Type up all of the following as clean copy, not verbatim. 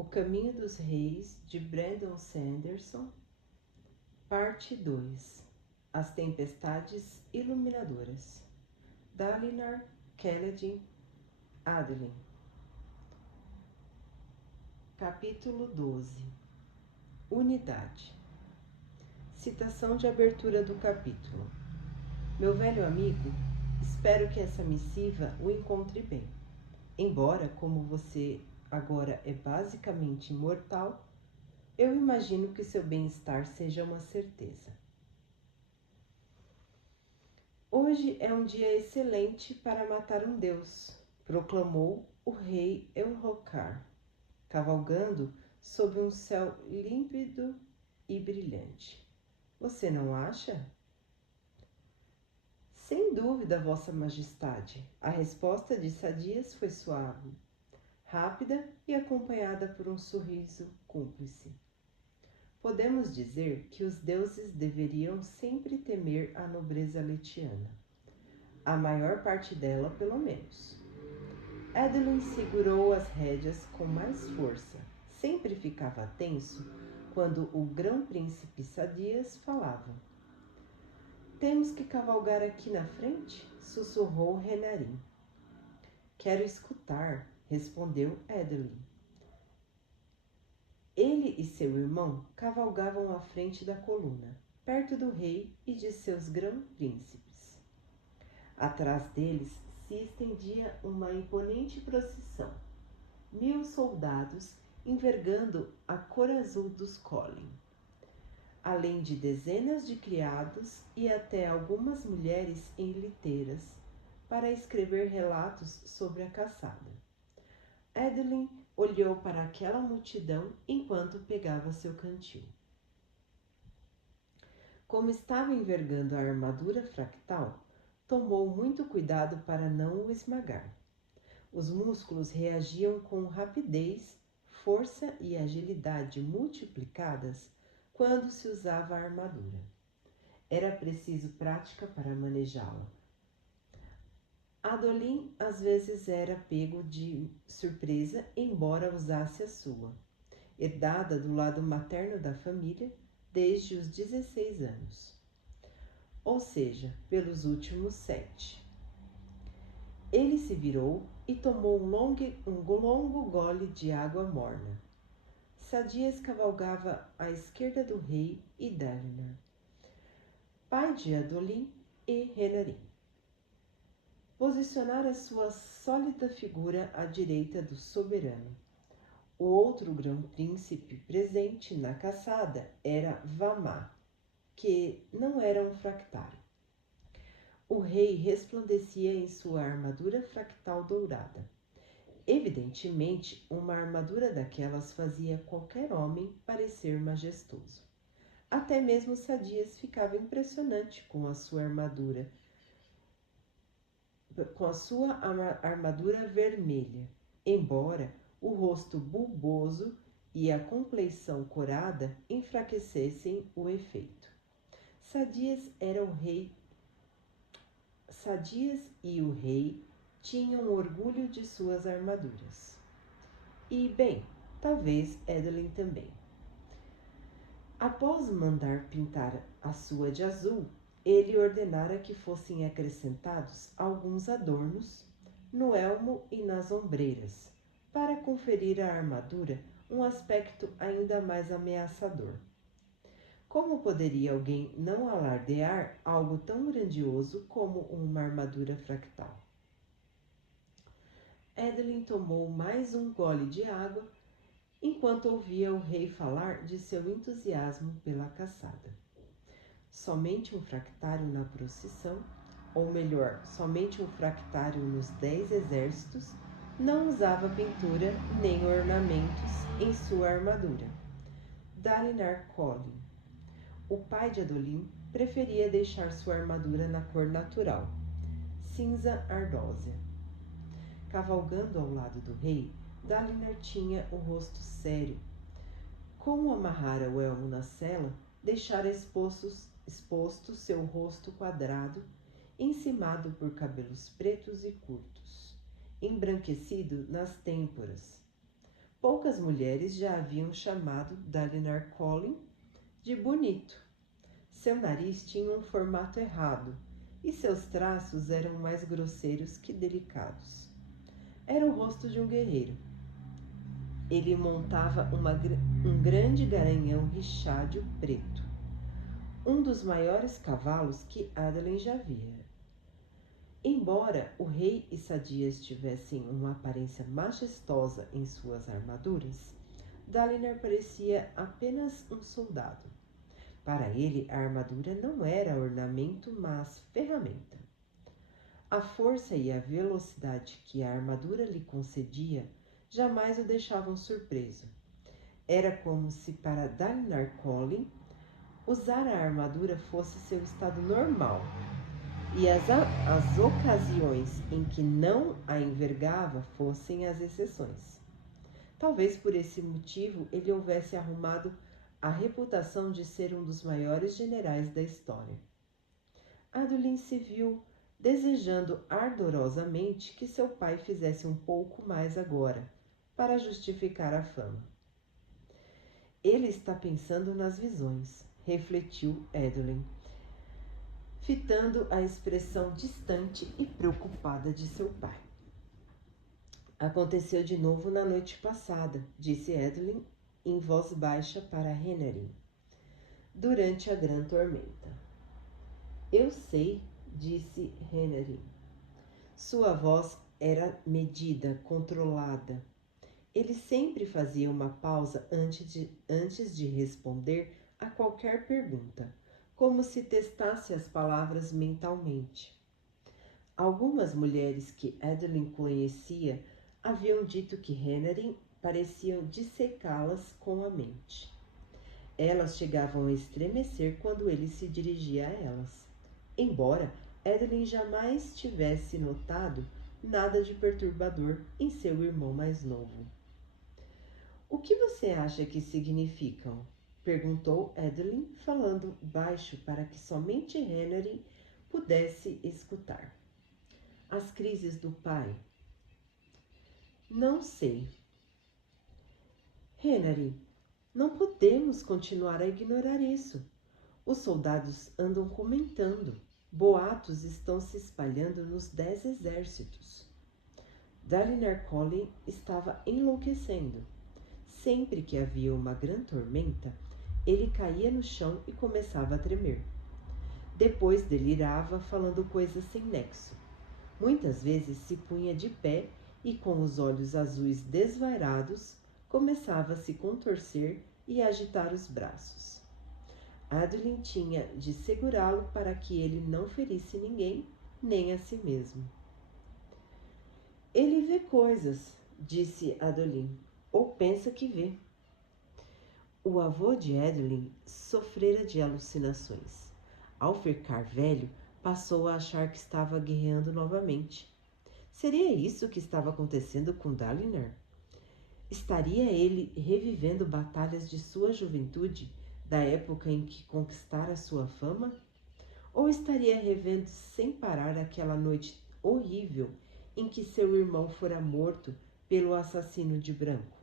O Caminho dos Reis, de Brandon Sanderson, Parte 2. As Tempestades Iluminadoras. Dalinar Khaled Adlin. Capítulo 12. Unidade. Citação de abertura do capítulo. Meu velho amigo, espero que essa missiva o encontre bem. Embora, como você agora é basicamente imortal, eu imagino que seu bem-estar seja uma certeza. Hoje é um dia excelente para matar um deus, proclamou o rei Elhokar, cavalgando sob um céu límpido e brilhante. Você não acha? Sem dúvida, Vossa Majestade. A resposta de Sadias foi suave, rápida e acompanhada por um sorriso cúmplice. Podemos dizer que os deuses deveriam sempre temer a nobreza letiana. A maior parte dela, pelo menos. Adlin segurou as rédeas com mais força. Sempre ficava tenso quando o grão-príncipe Sadias falava. Temos que cavalgar aqui na frente? Sussurrou Renarin. Quero escutar, respondeu Adlin. Ele e seu irmão cavalgavam à frente da coluna, perto do rei e de seus grão-príncipes. Atrás deles se estendia uma imponente procissão. 1000 soldados envergando a cor azul dos Colin, além de dezenas de criados e até algumas mulheres em liteiras para escrever relatos sobre a caçada. Adlin olhou para aquela multidão enquanto pegava seu cantil. Como estava envergando a armadura fractal, tomou muito cuidado para não o esmagar. Os músculos reagiam com rapidez, força e agilidade multiplicadas quando se usava a armadura. Era preciso prática para manejá-la. Adolin às vezes era pego de surpresa, embora usasse a sua, herdada do lado materno da família desde os 16 anos, ou seja, pelos últimos 7. Ele se virou e tomou um longo gole de água morna. Sadias cavalgava à esquerda do rei e Dalinar, pai de Adolin e Renarin. Posicionara sua sólida figura à direita do soberano. O outro grão-príncipe presente na caçada era Vamá, que não era um fractário. O rei resplandecia em sua armadura fractal dourada. Evidentemente, uma armadura daquelas fazia qualquer homem parecer majestoso. Até mesmo Sadias ficava impressionante com a sua armadura vermelha, embora o rosto bulboso e a compleição corada enfraquecessem o efeito. Sadias e o rei tinham orgulho de suas armaduras. E, bem, talvez Adlin também. Após mandar pintar a sua de azul, ele ordenara que fossem acrescentados alguns adornos no elmo e nas ombreiras, para conferir à armadura um aspecto ainda mais ameaçador. Como poderia alguém não alardear algo tão grandioso como uma armadura fractal? Adlin tomou mais um gole de água enquanto ouvia o rei falar de seu entusiasmo pela caçada. Somente um fractário na procissão, ou melhor, somente um fractário nos 10 exércitos, não usava pintura nem ornamentos em sua armadura. Dalinar Kholin, o pai de Adolin, preferia deixar sua armadura na cor natural, cinza ardósia. Cavalgando ao lado do rei, Dalinar tinha o rosto sério. Como amarrara o elmo na sela, deixara exposto seu rosto quadrado, encimado por cabelos pretos e curtos, embranquecido nas têmporas. Poucas mulheres já haviam chamado Dalinar Kholin de bonito. Seu nariz tinha um formato errado e seus traços eram mais grosseiros que delicados. Era o rosto de um guerreiro. Ele montava um grande garanhão rixádio preto, um dos maiores cavalos que Adalen já via. Embora o rei e Sadias tivessem uma aparência majestosa em suas armaduras, Dalinar parecia apenas um soldado. Para ele, a armadura não era ornamento, mas ferramenta. A força e a velocidade que a armadura lhe concedia jamais o deixavam surpreso. Era como se para Dalinar Kholin usar a armadura fosse seu estado normal, e as ocasiões em que não a envergava fossem as exceções. Talvez por esse motivo ele houvesse arrumado a reputação de ser um dos maiores generais da história. Adolin se viu desejando ardorosamente que seu pai fizesse um pouco mais agora, para justificar a fama. Ele está pensando nas visões, refletiu Adolin, fitando a expressão distante e preocupada de seu pai. Aconteceu de novo na noite passada, disse Adolin em voz baixa para Renarin, durante a grande tormenta. Eu sei, disse Renarin. Sua voz era medida, controlada. Ele sempre fazia uma pausa antes de responder a qualquer pergunta, como se testasse as palavras mentalmente. Algumas mulheres que Adolin conhecia haviam dito que Renarin parecia dissecá-las com a mente. Elas chegavam a estremecer quando ele se dirigia a elas, embora Adolin jamais tivesse notado nada de perturbador em seu irmão mais novo. O que você acha que significam? Perguntou Adolin, falando baixo para que somente Renarin pudesse escutar. As crises do pai. Não sei. Renarin, não podemos continuar a ignorar isso. Os soldados andam comentando. Boatos estão se espalhando nos 10 exércitos. Dalinar Kholin estava enlouquecendo. Sempre que havia uma grande tormenta, ele caía no chão e começava a tremer. Depois delirava, falando coisas sem nexo. Muitas vezes se punha de pé e, com os olhos azuis desvairados, começava a se contorcer e a agitar os braços. Adolin tinha de segurá-lo para que ele não ferisse ninguém, nem a si mesmo. Ele vê coisas, disse Adolin, ou pensa que vê. O avô de Adolin sofrera de alucinações. Ao ficar velho, passou a achar que estava guerreando novamente. Seria isso que estava acontecendo com Dalinar? Estaria ele revivendo batalhas de sua juventude, da época em que conquistara sua fama? Ou estaria revendo sem parar aquela noite horrível em que seu irmão fora morto pelo assassino de branco?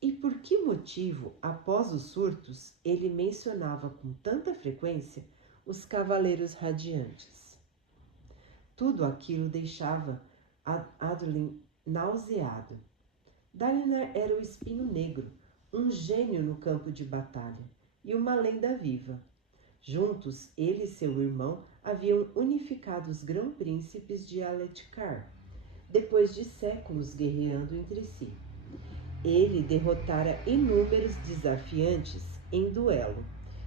E por que motivo, após os surtos, ele mencionava com tanta frequência os cavaleiros radiantes? Tudo aquilo deixava Adolin nauseado. Dalinar era o espinho negro, um gênio no campo de batalha e uma lenda viva. Juntos, ele e seu irmão haviam unificado os grão-príncipes de Aletkar, depois de séculos guerreando entre si. Ele derrotara inúmeros desafiantes em duelo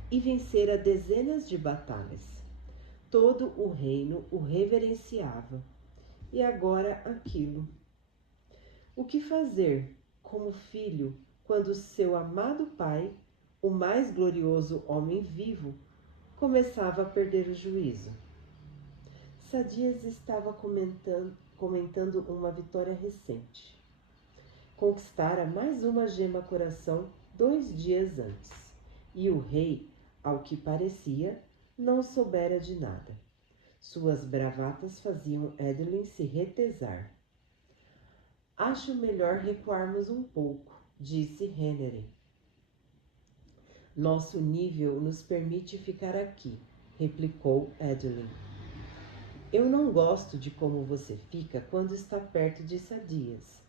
e vencera dezenas de batalhas. Todo o reino o reverenciava. E agora aquilo. O que fazer como filho quando seu amado pai, o mais glorioso homem vivo, começava a perder o juízo? Sadias estava comentando uma vitória recente. Conquistara mais uma gema coração 2 dias antes, e o rei, ao que parecia, não soubera de nada. Suas bravatas faziam Adolin se retesar. Acho melhor recuarmos um pouco, disse Henry. Nosso nível nos permite ficar aqui, replicou Adeline. Eu não gosto de como você fica quando está perto de Sadias.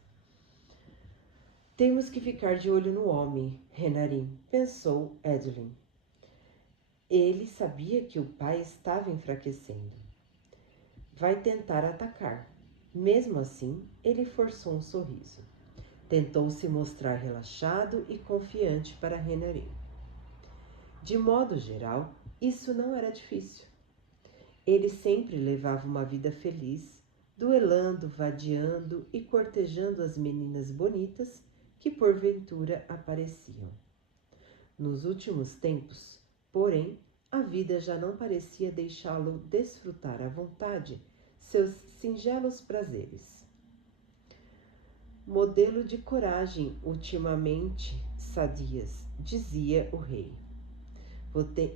Temos que ficar de olho no homem, Renarin, pensou Adeline. Ele sabia que o pai estava enfraquecendo. Vai tentar atacar. Mesmo assim, ele forçou um sorriso. Tentou se mostrar relaxado e confiante para Renarin. De modo geral, isso não era difícil. Ele sempre levava uma vida feliz, duelando, vadiando e cortejando as meninas bonitas que porventura apareciam. Nos últimos tempos, porém, a vida já não parecia deixá-lo desfrutar à vontade seus singelos prazeres. Modelo de coragem, ultimamente, Sadias, dizia o rei.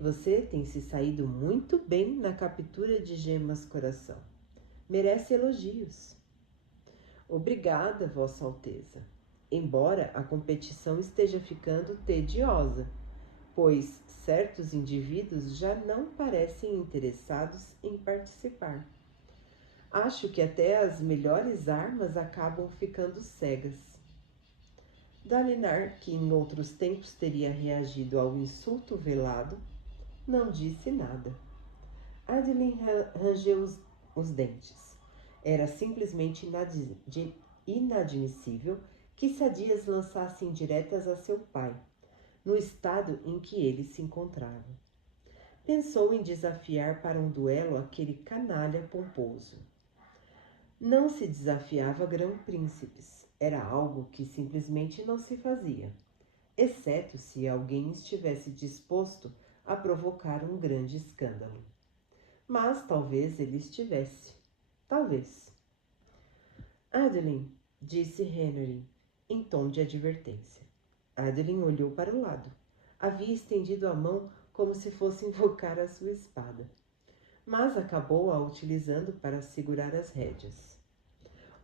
Você tem se saído muito bem na captura de Gemas Coração. Merece elogios. Obrigada, Vossa Alteza. Embora a competição esteja ficando tediosa, pois certos indivíduos já não parecem interessados em participar. Acho que até as melhores armas acabam ficando cegas. Dalinar, que em outros tempos teria reagido ao insulto velado, não disse nada. Adeline rangeu os dentes. Era simplesmente inadmissível que Sadias lançasse indiretas a seu pai, no estado em que ele se encontrava. Pensou em desafiar para um duelo aquele canalha pomposo. Não se desafiava grão-príncipes. Era algo que simplesmente não se fazia, exceto se alguém estivesse disposto a provocar um grande escândalo. Mas talvez ele estivesse. Talvez. Adeline, disse Henry, em tom de advertência. Adeline olhou para o lado. Havia estendido a mão como se fosse invocar a sua espada, mas acabou-a utilizando para segurar as rédeas.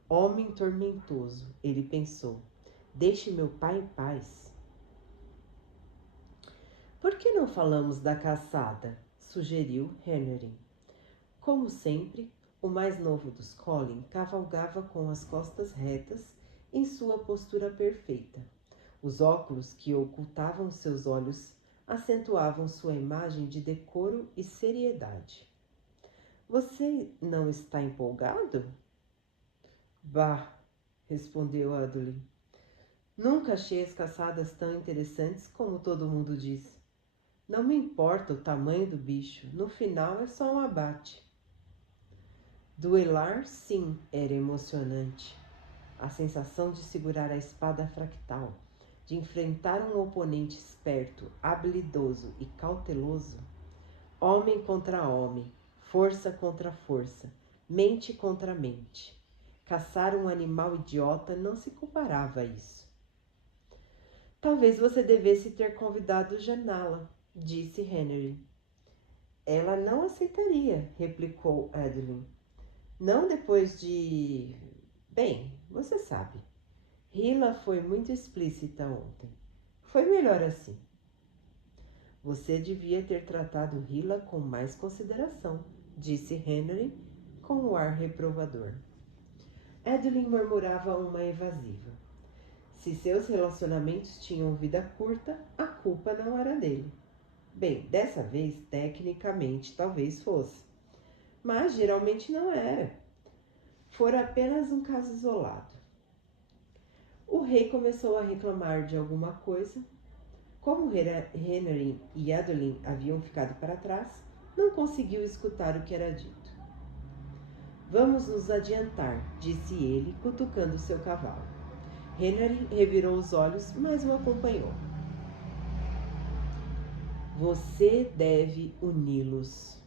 Homem tormentoso, ele pensou. Deixe meu pai em paz. Por que não falamos da caçada? Sugeriu Henry. Como sempre, o mais novo dos Collin cavalgava com as costas retas em sua postura perfeita. Os óculos que ocultavam seus olhos acentuavam sua imagem de decoro e seriedade. Você não está empolgado? Bah, respondeu Adeline. Nunca achei as caçadas tão interessantes como todo mundo diz. Não me importa o tamanho do bicho, no final é só um abate. Duelar, sim, era emocionante. A sensação de segurar a espada fractal, de enfrentar um oponente esperto, habilidoso e cauteloso. Homem contra homem, força contra força, mente contra mente. Caçar um animal idiota não se comparava a isso. Talvez você devesse ter convidado Janala, disse Henry. Ela não aceitaria, replicou Adeline. Não depois de... Bem, você sabe. Hila foi muito explícita ontem. Foi melhor assim. Você devia ter tratado Hila com mais consideração, disse Henry com um ar reprovador. Adeline murmurava uma evasiva. Se seus relacionamentos tinham vida curta, a culpa não era dele. Bem, dessa vez, tecnicamente, talvez fosse. Mas geralmente não era. Fora apenas um caso isolado. O rei começou a reclamar de alguma coisa. Como Henry e Adeline haviam ficado para trás, não conseguiu escutar o que era dito. Vamos nos adiantar, disse ele, cutucando seu cavalo. Henry revirou os olhos, mas o acompanhou. Você deve uni-los.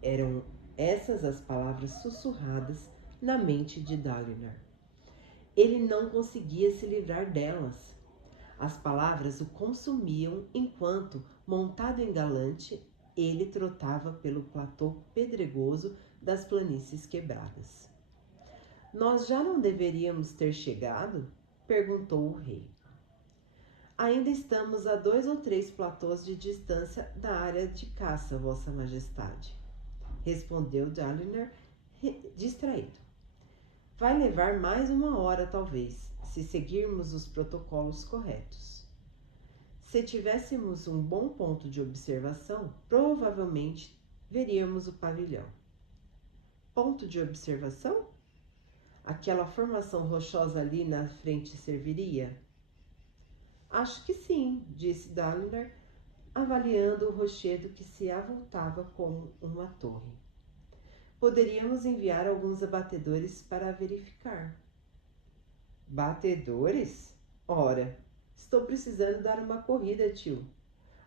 Eram essas as palavras sussurradas na mente de Dalinar. Ele não conseguia se livrar delas. As palavras o consumiam enquanto, montado em galante, ele trotava pelo platô pedregoso das planícies quebradas. Nós já não deveríamos ter chegado? Perguntou o rei. Ainda estamos a 2 ou 3 platôs de distância da área de caça, Vossa Majestade, respondeu Dalinar, distraído. Vai levar mais 1 hora, talvez, se seguirmos os protocolos corretos. Se tivéssemos um bom ponto de observação, provavelmente veríamos o pavilhão. Ponto de observação? Aquela formação rochosa ali na frente serviria? Acho que sim, disse Dalinar, avaliando o rochedo que se avultava como uma torre. Poderíamos enviar alguns abatedores para verificar. Batedores? Ora, estou precisando dar uma corrida, tio.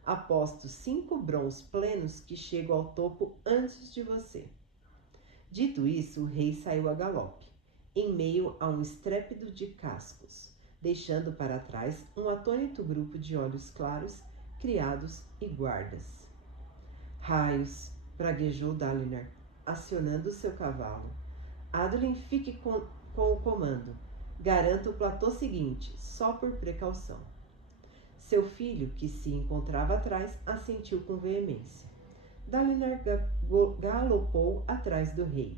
Aposto 5 brons plenos que chego ao topo antes de você. Dito isso, o rei saiu a galope, em meio a um estrépido de cascos, deixando para trás um atônito grupo de olhos claros, criados e guardas. Raios! Praguejou Dalinar, acionando seu cavalo. Adolin, fique com o comando. Garanta o platô seguinte, só por precaução. Seu filho, que se encontrava atrás, assentiu com veemência. Dalinar galopou atrás do rei,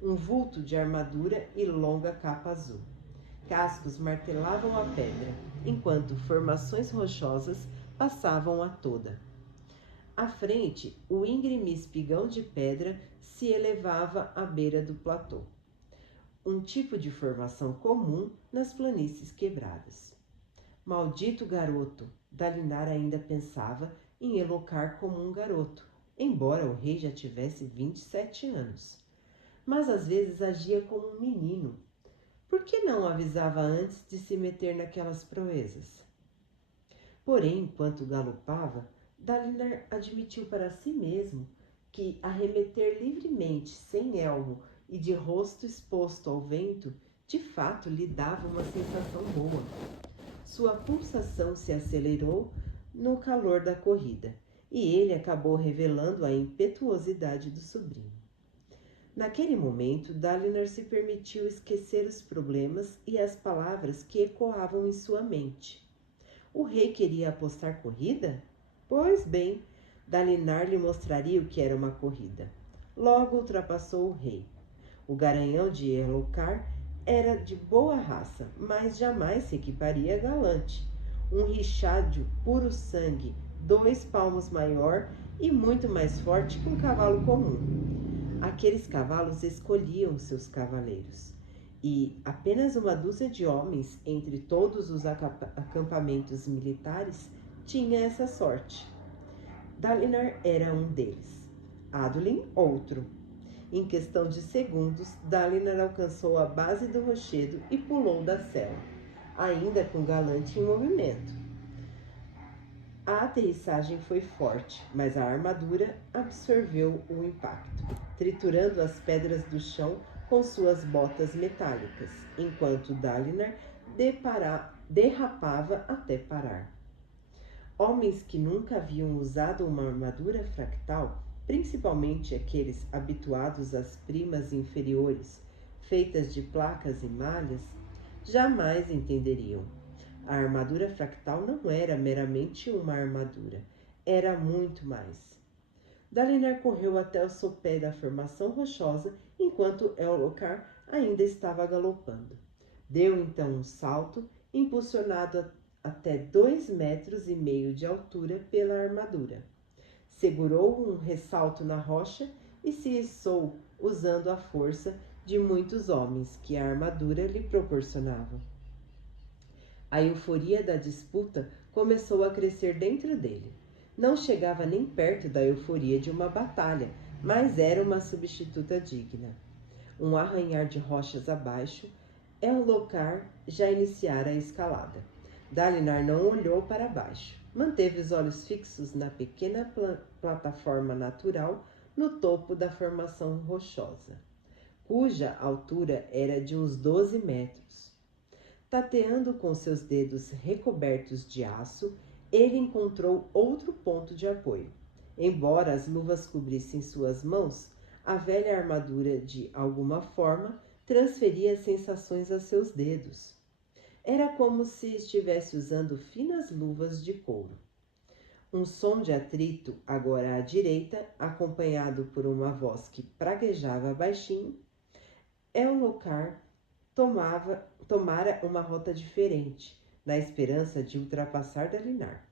um vulto de armadura e longa capa azul. Cascos martelavam a pedra, enquanto formações rochosas passavam a toda. À frente, o íngreme espigão de pedra se elevava à beira do platô, um tipo de formação comum nas planícies quebradas. Maldito garoto! Dalinar ainda pensava em Elhokar como um garoto, embora o rei já tivesse 27 anos. Mas às vezes agia como um menino. Por que não avisava antes de se meter naquelas proezas? Porém, enquanto galopava, Dalinar admitiu para si mesmo que arremeter livremente, sem elmo e de rosto exposto ao vento, de fato lhe dava uma sensação boa. Sua pulsação se acelerou no calor da corrida, e ele acabou revelando a impetuosidade do sobrinho. Naquele momento, Dalinar se permitiu esquecer os problemas e as palavras que ecoavam em sua mente. O rei queria apostar corrida? Pois bem, Dalinar lhe mostraria o que era uma corrida. Logo ultrapassou o rei. O garanhão de Elhokar era de boa raça, mas jamais se equiparia a Galante, um richádio puro sangue, 2 palmos maior e muito mais forte que um cavalo comum. Aqueles cavalos escolhiam seus cavaleiros, e apenas uma dúzia de homens, entre todos os acampamentos militares, tinha essa sorte. Dalinar era um deles, Adolin outro. Em questão de segundos, Dalinar alcançou a base do rochedo e pulou da sela, ainda com Galante em movimento. A aterrissagem foi forte, mas a armadura absorveu o impacto, triturando as pedras do chão com suas botas metálicas, enquanto Dalinar derrapava até parar. Homens que nunca haviam usado uma armadura fractal, principalmente aqueles habituados às primas inferiores, feitas de placas e malhas, jamais entenderiam. A armadura fractal não era meramente uma armadura, era muito mais. Dalinar correu até o sopé da formação rochosa, enquanto Elhokar ainda estava galopando. Deu então um salto, impulsionado até 2,5 metros de altura pela armadura. Segurou um ressalto na rocha e se içou, usando a força de muitos homens que a armadura lhe proporcionava. A euforia da disputa começou a crescer dentro dele. Não chegava nem perto da euforia de uma batalha, mas era uma substituta digna. Um arranhar de rochas abaixo, Elhokar já iniciara a escalada. Dalinar não olhou para baixo. Manteve os olhos fixos na pequena plataforma natural no topo da formação rochosa, cuja altura era de uns 12 metros. Tateando com seus dedos recobertos de aço, ele encontrou outro ponto de apoio. Embora as luvas cobrissem suas mãos, a velha armadura de alguma forma transferia sensações a seus dedos. Era como se estivesse usando finas luvas de couro. Um som de atrito, agora à direita, acompanhado por uma voz que praguejava baixinho. Elhokar tomara uma rota diferente, na esperança de ultrapassar Dalinar,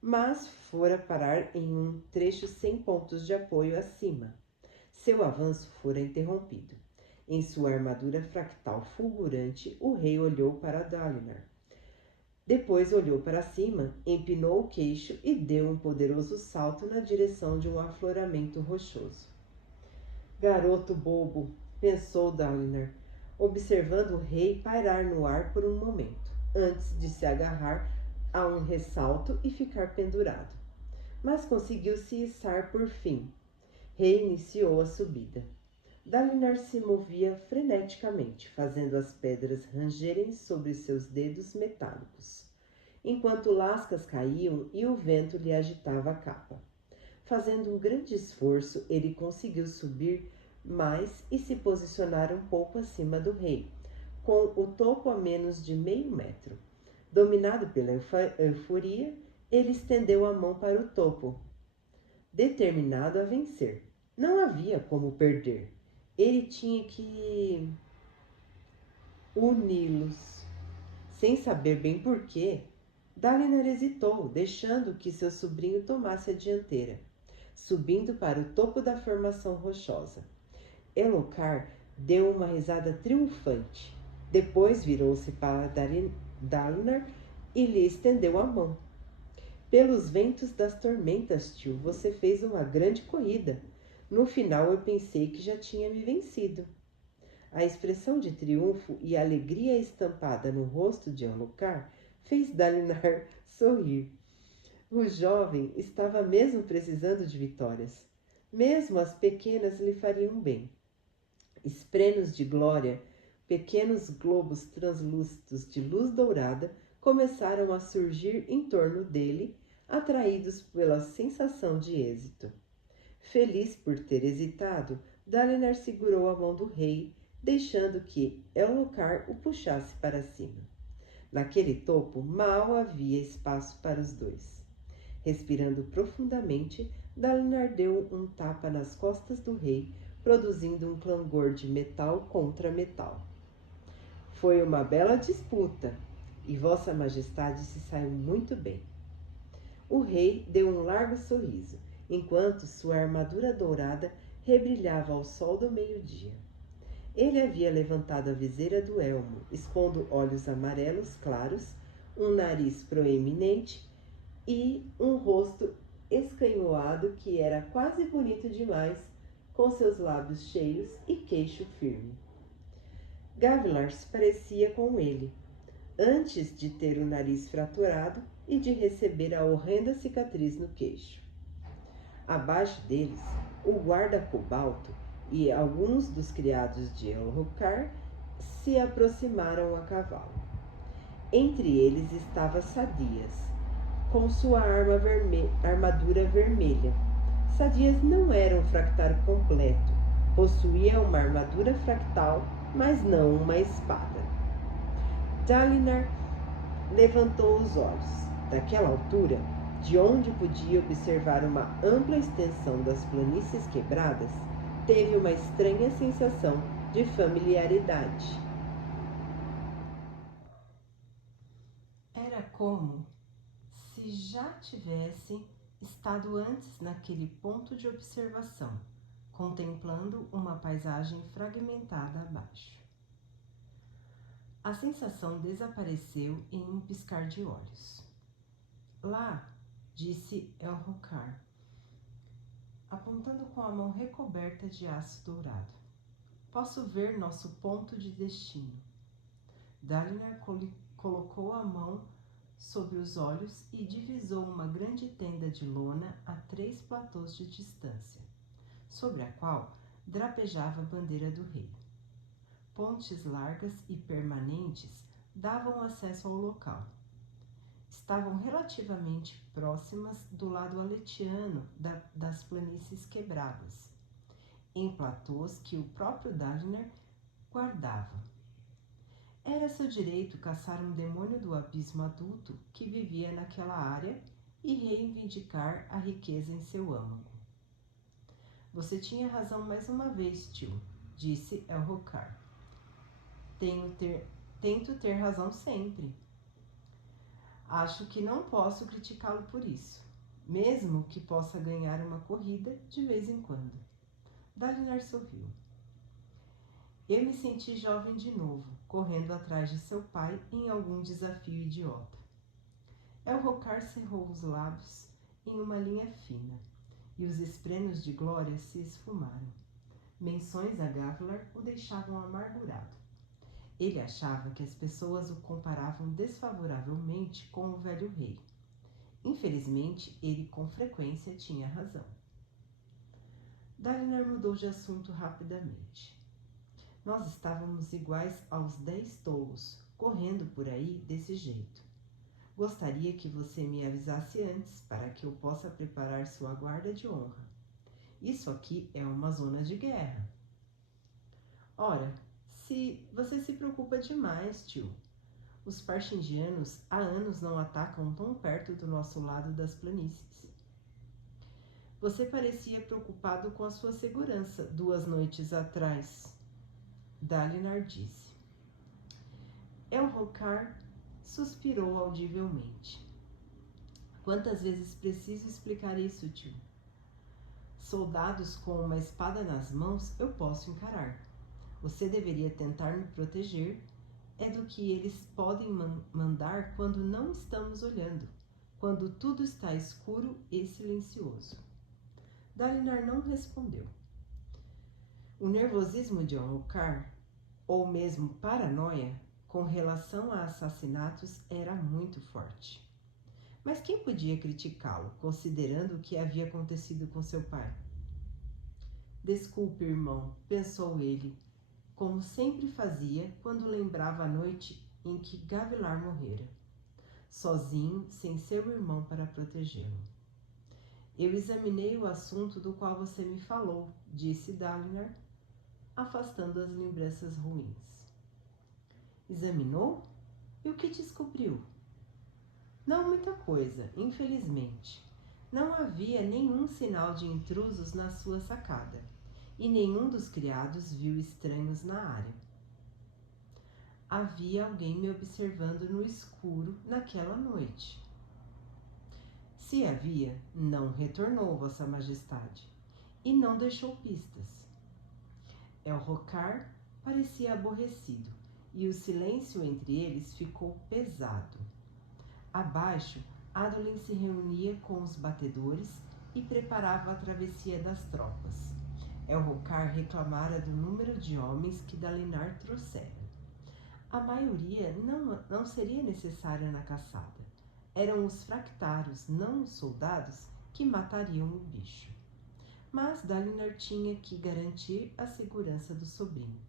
mas fora parar em um trecho sem pontos de apoio acima. Seu avanço fora interrompido. Em sua armadura fractal fulgurante, o rei olhou para Dalinar. Depois olhou para cima, empinou o queixo e deu um poderoso salto na direção de um afloramento rochoso. Garoto bobo, pensou Dalinar, observando o rei pairar no ar por um momento, antes de se agarrar a um ressalto e ficar pendurado. Mas conseguiu se içar por fim. Reiniciou a subida. Dalinar se movia freneticamente, fazendo as pedras rangerem sobre seus dedos metálicos, enquanto lascas caíam e o vento lhe agitava a capa. Fazendo um grande esforço, ele conseguiu subir mais e se posicionar um pouco acima do rei, com o topo a menos de meio metro. Dominado pela euforia, ele estendeu a mão para o topo, determinado a vencer. Não havia como perder. Ele tinha que uni-los. Sem saber bem porquê, Dalinar hesitou, deixando que seu sobrinho tomasse a dianteira, subindo para o topo da formação rochosa. Elhokar deu uma risada triunfante. Depois virou-se para Dalinar e lhe estendeu a mão. Pelos ventos das tormentas, tio, você fez uma grande corrida. No final eu pensei que já tinha me vencido. A expressão de triunfo e alegria estampada no rosto de Elhokar fez Dalinar sorrir. O jovem estava mesmo precisando de vitórias. Mesmo as pequenas lhe fariam bem. Esprenos de glória, pequenos globos translúcidos de luz dourada começaram a surgir em torno dele, atraídos pela sensação de êxito. Feliz por ter hesitado, Dalinar segurou a mão do rei, deixando que Elhokar o puxasse para cima. Naquele topo, mal havia espaço para os dois. Respirando profundamente, Dalinar deu um tapa nas costas do rei, produzindo um clangor de metal contra metal. Foi uma bela disputa, e Vossa Majestade se saiu muito bem. O rei deu um largo sorriso, enquanto sua armadura dourada rebrilhava ao sol do meio-dia. Ele havia levantado a viseira do elmo, expondo olhos amarelos claros, um nariz proeminente e um rosto escanhoado que era quase bonito demais, com seus lábios cheios e queixo firme. Gavilar se parecia com ele, antes de ter o nariz fraturado e de receber a horrenda cicatriz no queixo. Abaixo deles, o guarda cobalto e alguns dos criados de Elhokar se aproximaram a cavalo. Entre eles estava Sadias, com sua armadura vermelha. Sadias não era um fractal completo. Possuía uma armadura fractal, mas não uma espada. Dalinar levantou os olhos. Daquela altura, de onde podia observar uma ampla extensão das planícies quebradas, teve uma estranha sensação de familiaridade. Era como se já tivesse estado antes naquele ponto de observação, contemplando uma paisagem fragmentada abaixo. A sensação desapareceu em um piscar de olhos. Lá, disse Elhokar, apontando com a mão recoberta de aço dourado. Posso ver nosso ponto de destino. Dalinar colocou a mão sobre os olhos e divisou uma grande tenda de lona a 3 platôs de distância, sobre a qual drapejava a bandeira do rei. Pontes largas e permanentes davam acesso ao local. Estavam relativamente próximas do lado aletiano das planícies quebradas, em platôs que o próprio Dalinar guardava. Era seu direito caçar um demônio do abismo adulto que vivia naquela área e reivindicar a riqueza em seu âmago. Você tinha razão mais uma vez, tio, disse Elhokar. Tento ter razão sempre. Acho que não posso criticá-lo por isso, mesmo que possa ganhar uma corrida de vez em quando. Dalinar sorriu. Eu me senti jovem de novo, correndo atrás de seu pai em algum desafio idiota. Elhokar cerrou os lábios em uma linha fina, e os esprenos de glória se esfumaram. Menções a Gavilar o deixavam amargurado. Ele achava que as pessoas o comparavam desfavoravelmente com o velho rei. Infelizmente, ele com frequência tinha razão. Dalinar mudou de assunto rapidamente. Nós estávamos iguais aos 10 tolos, correndo por aí desse jeito. Gostaria que você me avisasse antes, para que eu possa preparar sua guarda de honra. Isso aqui é uma zona de guerra. Ora, se você se preocupa demais, tio. Os Parshindianos há anos não atacam tão perto do nosso lado das planícies. Você parecia preocupado com a sua segurança 2 noites atrás, Dalinar disse. Elhokar suspirou audivelmente. Quantas vezes preciso explicar isso, tio? Soldados com uma espada nas mãos eu posso encarar. Você deveria tentar me proteger. É do que eles podem mandar quando não estamos olhando, quando tudo está escuro e silencioso. Dalinar não respondeu. O nervosismo de Elhokar, ou mesmo paranoia, com relação a assassinatos era muito forte. Mas quem podia criticá-lo, considerando o que havia acontecido com seu pai? Desculpe, irmão, pensou ele, como sempre fazia quando lembrava a noite em que Gavilar morrera, sozinho, sem seu irmão para protegê-lo. Eu examinei o assunto do qual você me falou, disse Dalinar, afastando as lembranças ruins. Examinou? E o que descobriu? Não muita coisa, infelizmente. Não havia nenhum sinal de intrusos na sua sacada, e nenhum dos criados viu estranhos na área. Havia alguém me observando no escuro naquela noite. Se havia, não retornou, Vossa Majestade, e não deixou pistas. Elhokar parecia aborrecido, e o silêncio entre eles ficou pesado. Abaixo, Adolin se reunia com os batedores e preparava a travessia das tropas. Elhokar reclamara do número de homens que Dalinar trouxera. A maioria não seria necessária na caçada. Eram os fractários, não os soldados, que matariam o bicho. Mas Dalinar tinha que garantir a segurança do sobrinho.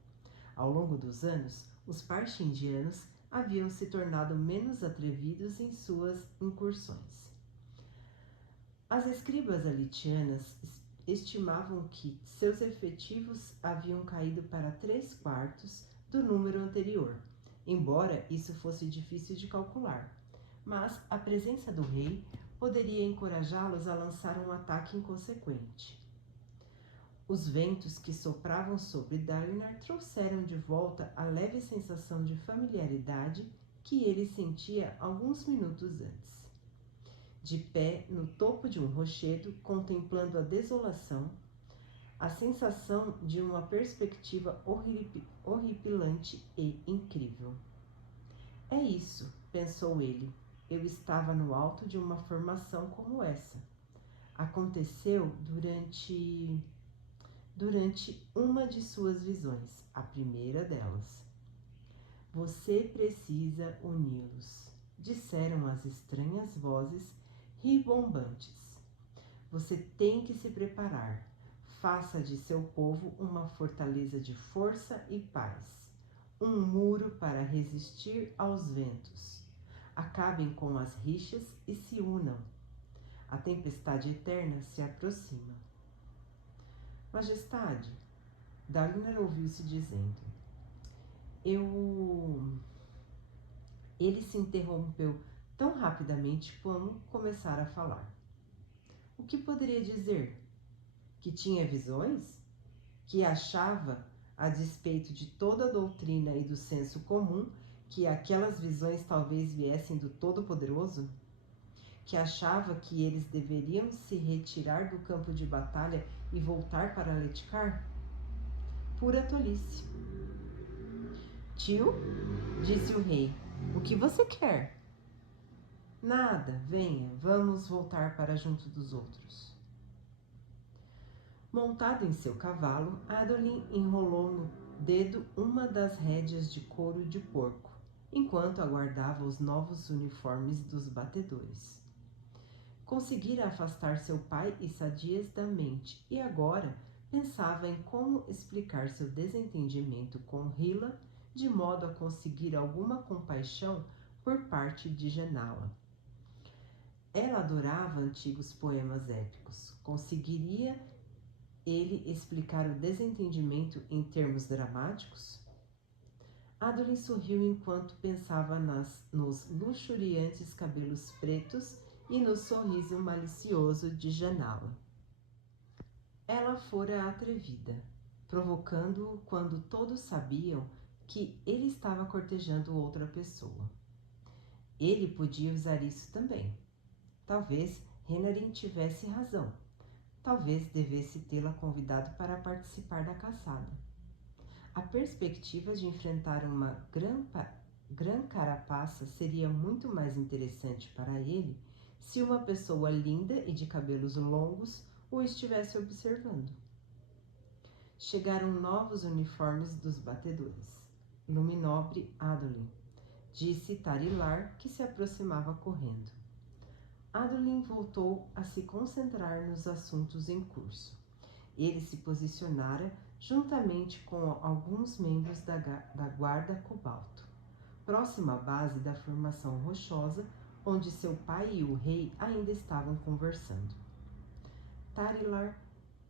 Ao longo dos anos, os Parshindianos haviam se tornado menos atrevidos em suas incursões. As escribas alitianas estimavam que seus efetivos haviam caído para 3/4 do número anterior, embora isso fosse difícil de calcular, mas a presença do rei poderia encorajá-los a lançar um ataque inconsequente. Os ventos que sopravam sobre Dalinar trouxeram de volta a leve sensação de familiaridade que ele sentia alguns minutos antes. De pé no topo de um rochedo, contemplando a desolação, a sensação de uma perspectiva horripilante e incrível. É isso, pensou ele. Eu estava no alto de uma formação como essa. Aconteceu durante uma de suas visões, a primeira delas. Você precisa uni-los, disseram as estranhas vozes ribombantes. Você tem que se preparar. Faça de seu povo uma fortaleza de força e paz, um muro para resistir aos ventos. Acabem com as rixas e se unam. A tempestade eterna se aproxima. Majestade, Dalinar ouviu-se dizendo, Ele se interrompeu tão rapidamente como começara a falar. O que poderia dizer? Que tinha visões? Que achava, a despeito de toda a doutrina e do senso comum, que aquelas visões talvez viessem do Todo-Poderoso? Que achava que eles deveriam se retirar do campo de batalha e voltar para Letcar? Pura tolice. Tio, disse o rei, o que você quer? Nada, venha, vamos voltar para junto dos outros. Montado em seu cavalo, Adolin enrolou no dedo uma das rédeas de couro de porco, enquanto aguardava os novos uniformes dos batedores. Conseguira afastar seu pai e Sadias da mente e agora pensava em como explicar seu desentendimento com Hila de modo a conseguir alguma compaixão por parte de Genala. Ela adorava antigos poemas épicos. Conseguiria ele explicar o desentendimento em termos dramáticos? Adolin sorriu enquanto pensava nos luxuriantes cabelos pretos e no sorriso malicioso de Genala. Ela fora atrevida, provocando-o quando todos sabiam que ele estava cortejando outra pessoa. Ele podia usar isso também. Talvez Renarin tivesse razão. Talvez devesse tê-la convidado para participar da caçada. A perspectiva de enfrentar uma grã carapaça seria muito mais interessante para ele se uma pessoa linda e de cabelos longos o estivesse observando. Chegaram novos uniformes dos batedores. Luminobre Adolin, disse Tarilar, que se aproximava correndo. Adolin voltou a se concentrar nos assuntos em curso. Ele se posicionara juntamente com alguns membros da guarda cobalto, próximo à base da formação rochosa, onde seu pai e o rei ainda estavam conversando. Tarilar,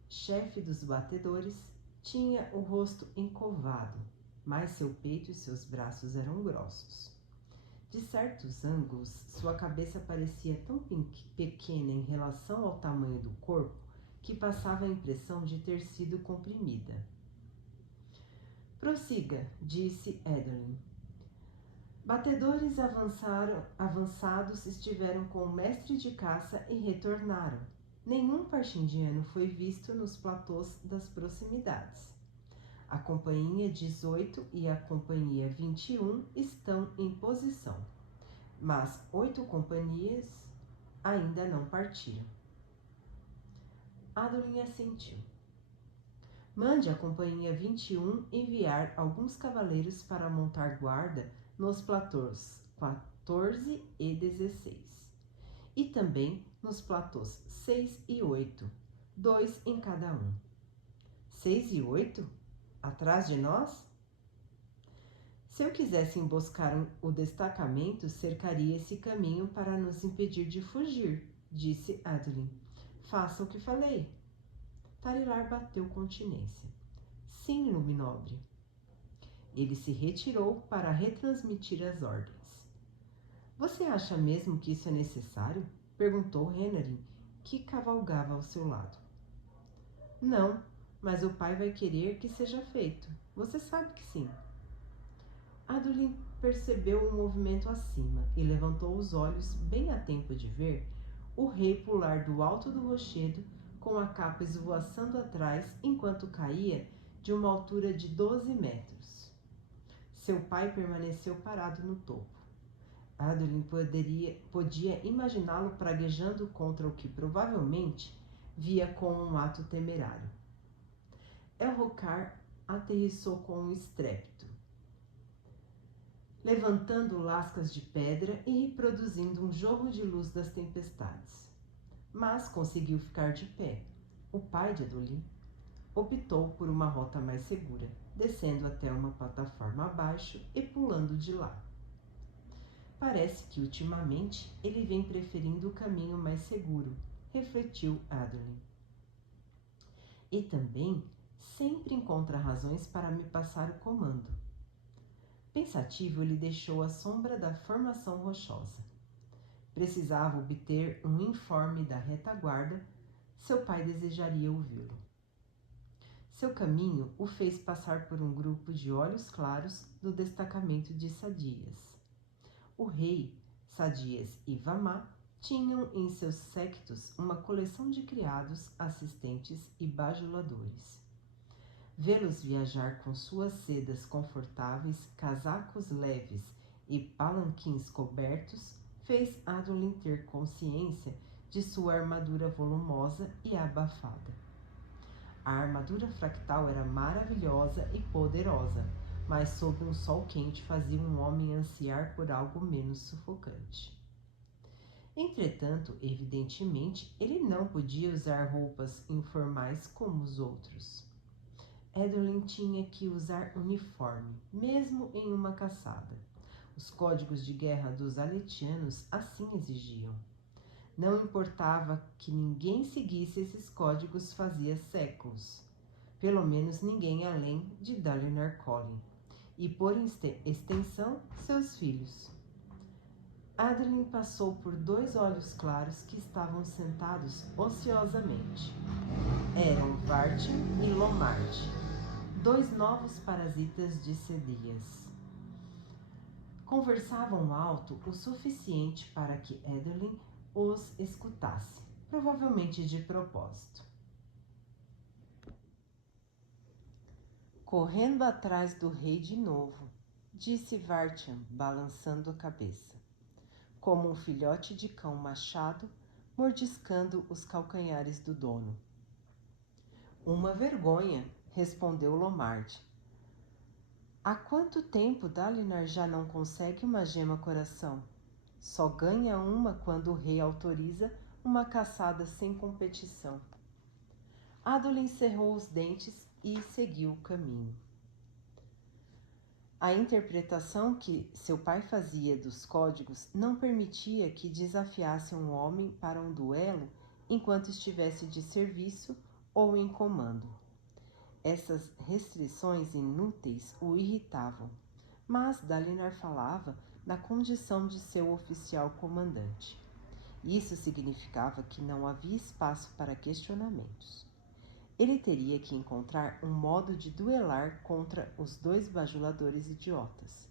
chefe dos batedores, tinha o rosto encovado, mas seu peito e seus braços eram grossos. De certos ângulos, sua cabeça parecia tão pequena em relação ao tamanho do corpo que passava a impressão de ter sido comprimida. Prossiga, disse Adolin. Batedores avançados estiveram com o mestre de caça e retornaram. Nenhum parchindiano foi visto nos platôs das proximidades. A Companhia 18 e a Companhia 21 estão em posição, mas 8 companhias ainda não partiram. Adolin assentiu. Mande a Companhia 21 enviar alguns cavaleiros para montar guarda nos platôs 14 e 16, e também nos platôs 6 e 8, 2 em cada um. 6 e 8? Atrás de nós? Se eu quisesse emboscar o destacamento, cercaria esse caminho para nos impedir de fugir, disse Adolin. Faça o que falei. Tarilar bateu continência. Sim, Luminobre. Ele se retirou para retransmitir as ordens. Você acha mesmo que isso é necessário? Perguntou Renarin, que cavalgava ao seu lado. Não, mas o pai vai querer que seja feito. Você sabe que sim. Adolin percebeu um movimento acima e levantou os olhos bem a tempo de ver o rei pular do alto do rochedo com a capa esvoaçando atrás enquanto caía de uma altura de 12 metros. Seu pai permaneceu parado no topo. Adolin podia imaginá-lo praguejando contra o que provavelmente via como um ato temerário. Elrocar aterrissou com um estrépito, levantando lascas de pedra e reproduzindo um jorro de luz das tempestades. Mas conseguiu ficar de pé. O pai de Adolin optou por uma rota mais segura, descendo até uma plataforma abaixo e pulando de lá. Parece que ultimamente ele vem preferindo o caminho mais seguro, refletiu Adolin. E também sempre encontra razões para me passar o comando. Pensativo, ele deixou a sombra da formação rochosa. Precisava obter um informe da retaguarda. Seu pai desejaria ouvi-lo. Seu caminho o fez passar por um grupo de olhos claros do destacamento de Sadias. O rei, Sadias e Vamá tinham em seus séquitos uma coleção de criados, assistentes e bajuladores. Vê-los viajar com suas sedas confortáveis, casacos leves e palanquins cobertos fez Adolin ter consciência de sua armadura volumosa e abafada. A armadura fractal era maravilhosa e poderosa, mas sob um sol quente fazia um homem ansiar por algo menos sufocante. Entretanto, evidentemente, ele não podia usar roupas informais como os outros. Adolin tinha que usar uniforme, mesmo em uma caçada. Os códigos de guerra dos aletianos assim exigiam. Não importava que ninguém seguisse esses códigos fazia séculos. Pelo menos ninguém além de Dalinar Kholin. E por extensão, seus filhos. Adolin passou por 2 olhos claros que estavam sentados ociosamente. Eram Vartian e Lomard, 2 novos parasitas de Sadias. Conversavam alto o suficiente para que Adolin os escutasse, provavelmente de propósito. Correndo atrás do rei de novo, disse Vartian, balançando a cabeça, como um filhote de cão machado, mordiscando os calcanhares do dono. Uma vergonha, respondeu Lomard. Há quanto tempo Dalinar já não consegue uma gema coração? Só ganha uma quando o rei autoriza uma caçada sem competição. Adolin cerrou os dentes e seguiu o caminho. A interpretação que seu pai fazia dos códigos não permitia que desafiasse um homem para um duelo enquanto estivesse de serviço ou em comando. Essas restrições inúteis o irritavam, mas Dalinar falava na condição de seu oficial comandante. Isso significava que não havia espaço para questionamentos. Ele teria que encontrar um modo de duelar contra os 2 bajuladores idiotas,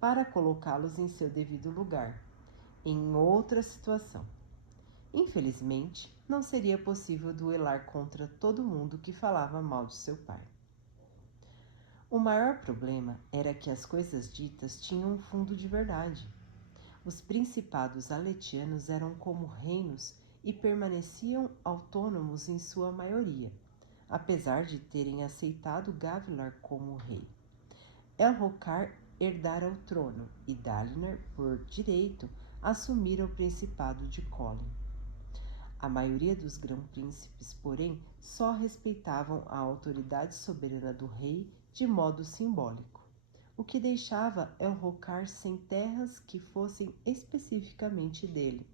para colocá-los em seu devido lugar, em outra situação. Infelizmente, não seria possível duelar contra todo mundo que falava mal de seu pai. O maior problema era que as coisas ditas tinham um fundo de verdade. Os principados aletianos eram como reinos e permaneciam autônomos em sua maioria, apesar de terem aceitado Gavilar como rei. Elhokar herdara o trono e Dalinar, por direito, assumira o principado de Kholin. A maioria dos grão-príncipes, porém, só respeitavam a autoridade soberana do rei de modo simbólico, o que deixava Elhokar sem terras que fossem especificamente dele,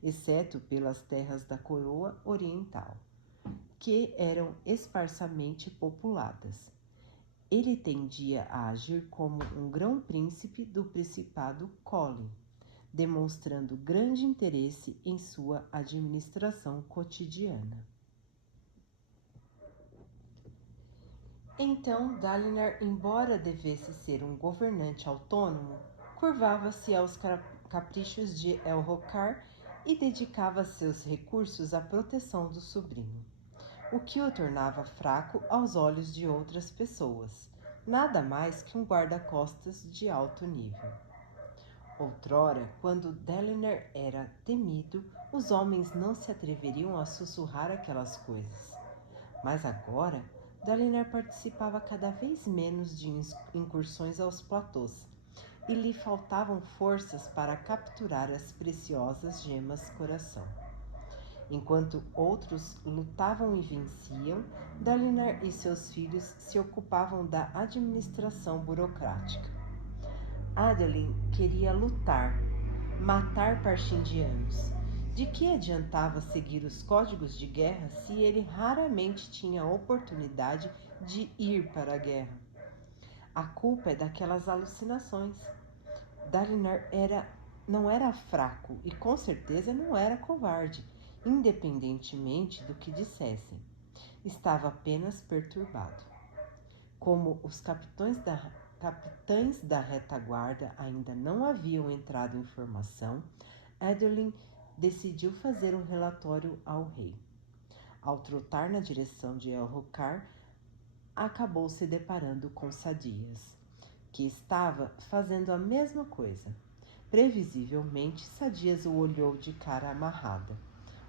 exceto pelas terras da coroa oriental, que eram esparsamente populadas. Ele tendia a agir como um grão-príncipe do principado Kholin, demonstrando grande interesse em sua administração cotidiana. Então, Dalinar, embora devesse ser um governante autônomo, curvava-se aos caprichos de Elhokar e dedicava seus recursos à proteção do sobrinho, o que o tornava fraco aos olhos de outras pessoas, nada mais que um guarda-costas de alto nível. Outrora, quando Dalinar era temido, os homens não se atreveriam a sussurrar aquelas coisas. Mas agora, Dalinar participava cada vez menos de incursões aos platôs, e lhe faltavam forças para capturar as preciosas gemas coração. Enquanto outros lutavam e venciam, Dalinar e seus filhos se ocupavam da administração burocrática. Adolin queria lutar, matar Parshindianos. De que adiantava seguir os códigos de guerra se ele raramente tinha a oportunidade de ir para a guerra? A culpa é daquelas alucinações. Dalinar não era fraco e com certeza não era covarde, independentemente do que dissessem. Estava apenas perturbado. Como os capitães da retaguarda ainda não haviam entrado em formação, Adolin decidiu fazer um relatório ao rei. Ao trotar na direção de Elhokar, acabou se deparando com Sadias, que estava fazendo a mesma coisa. Previsivelmente, Sadias o olhou de cara amarrada.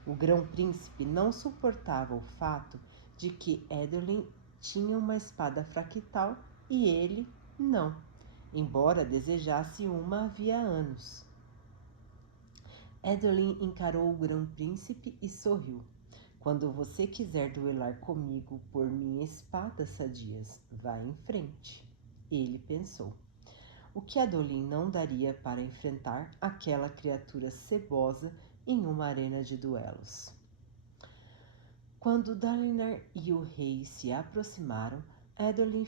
O grão-príncipe não suportava o fato de que Adolin tinha uma espada fractal e ele não, embora desejasse uma havia anos. Adolin encarou o grão-príncipe e sorriu. Quando você quiser duelar comigo por minha espada, Sadias, vá em frente. Ele pensou. O que Adolin não daria para enfrentar aquela criatura cebosa em uma arena de duelos? Quando Dalinar e o rei se aproximaram, Adolin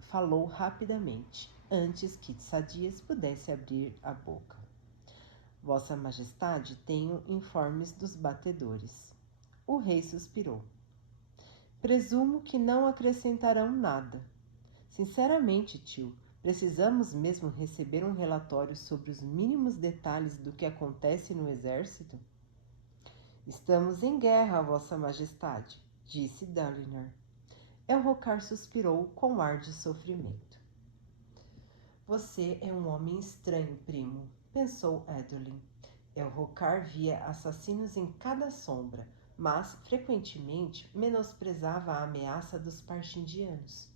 falou rapidamente, antes que Sadias pudesse abrir a boca. Vossa Majestade, tenho informes dos batedores. O rei suspirou. Presumo que não acrescentarão nada. Sinceramente, tio, precisamos mesmo receber um relatório sobre os mínimos detalhes do que acontece no exército? Estamos em guerra, Vossa Majestade, disse Dalinar. Elhokar suspirou com ar de sofrimento. Você é um homem estranho, primo, pensou Adolin. Elhokar via assassinos em cada sombra, mas frequentemente menosprezava a ameaça dos Parshindianos.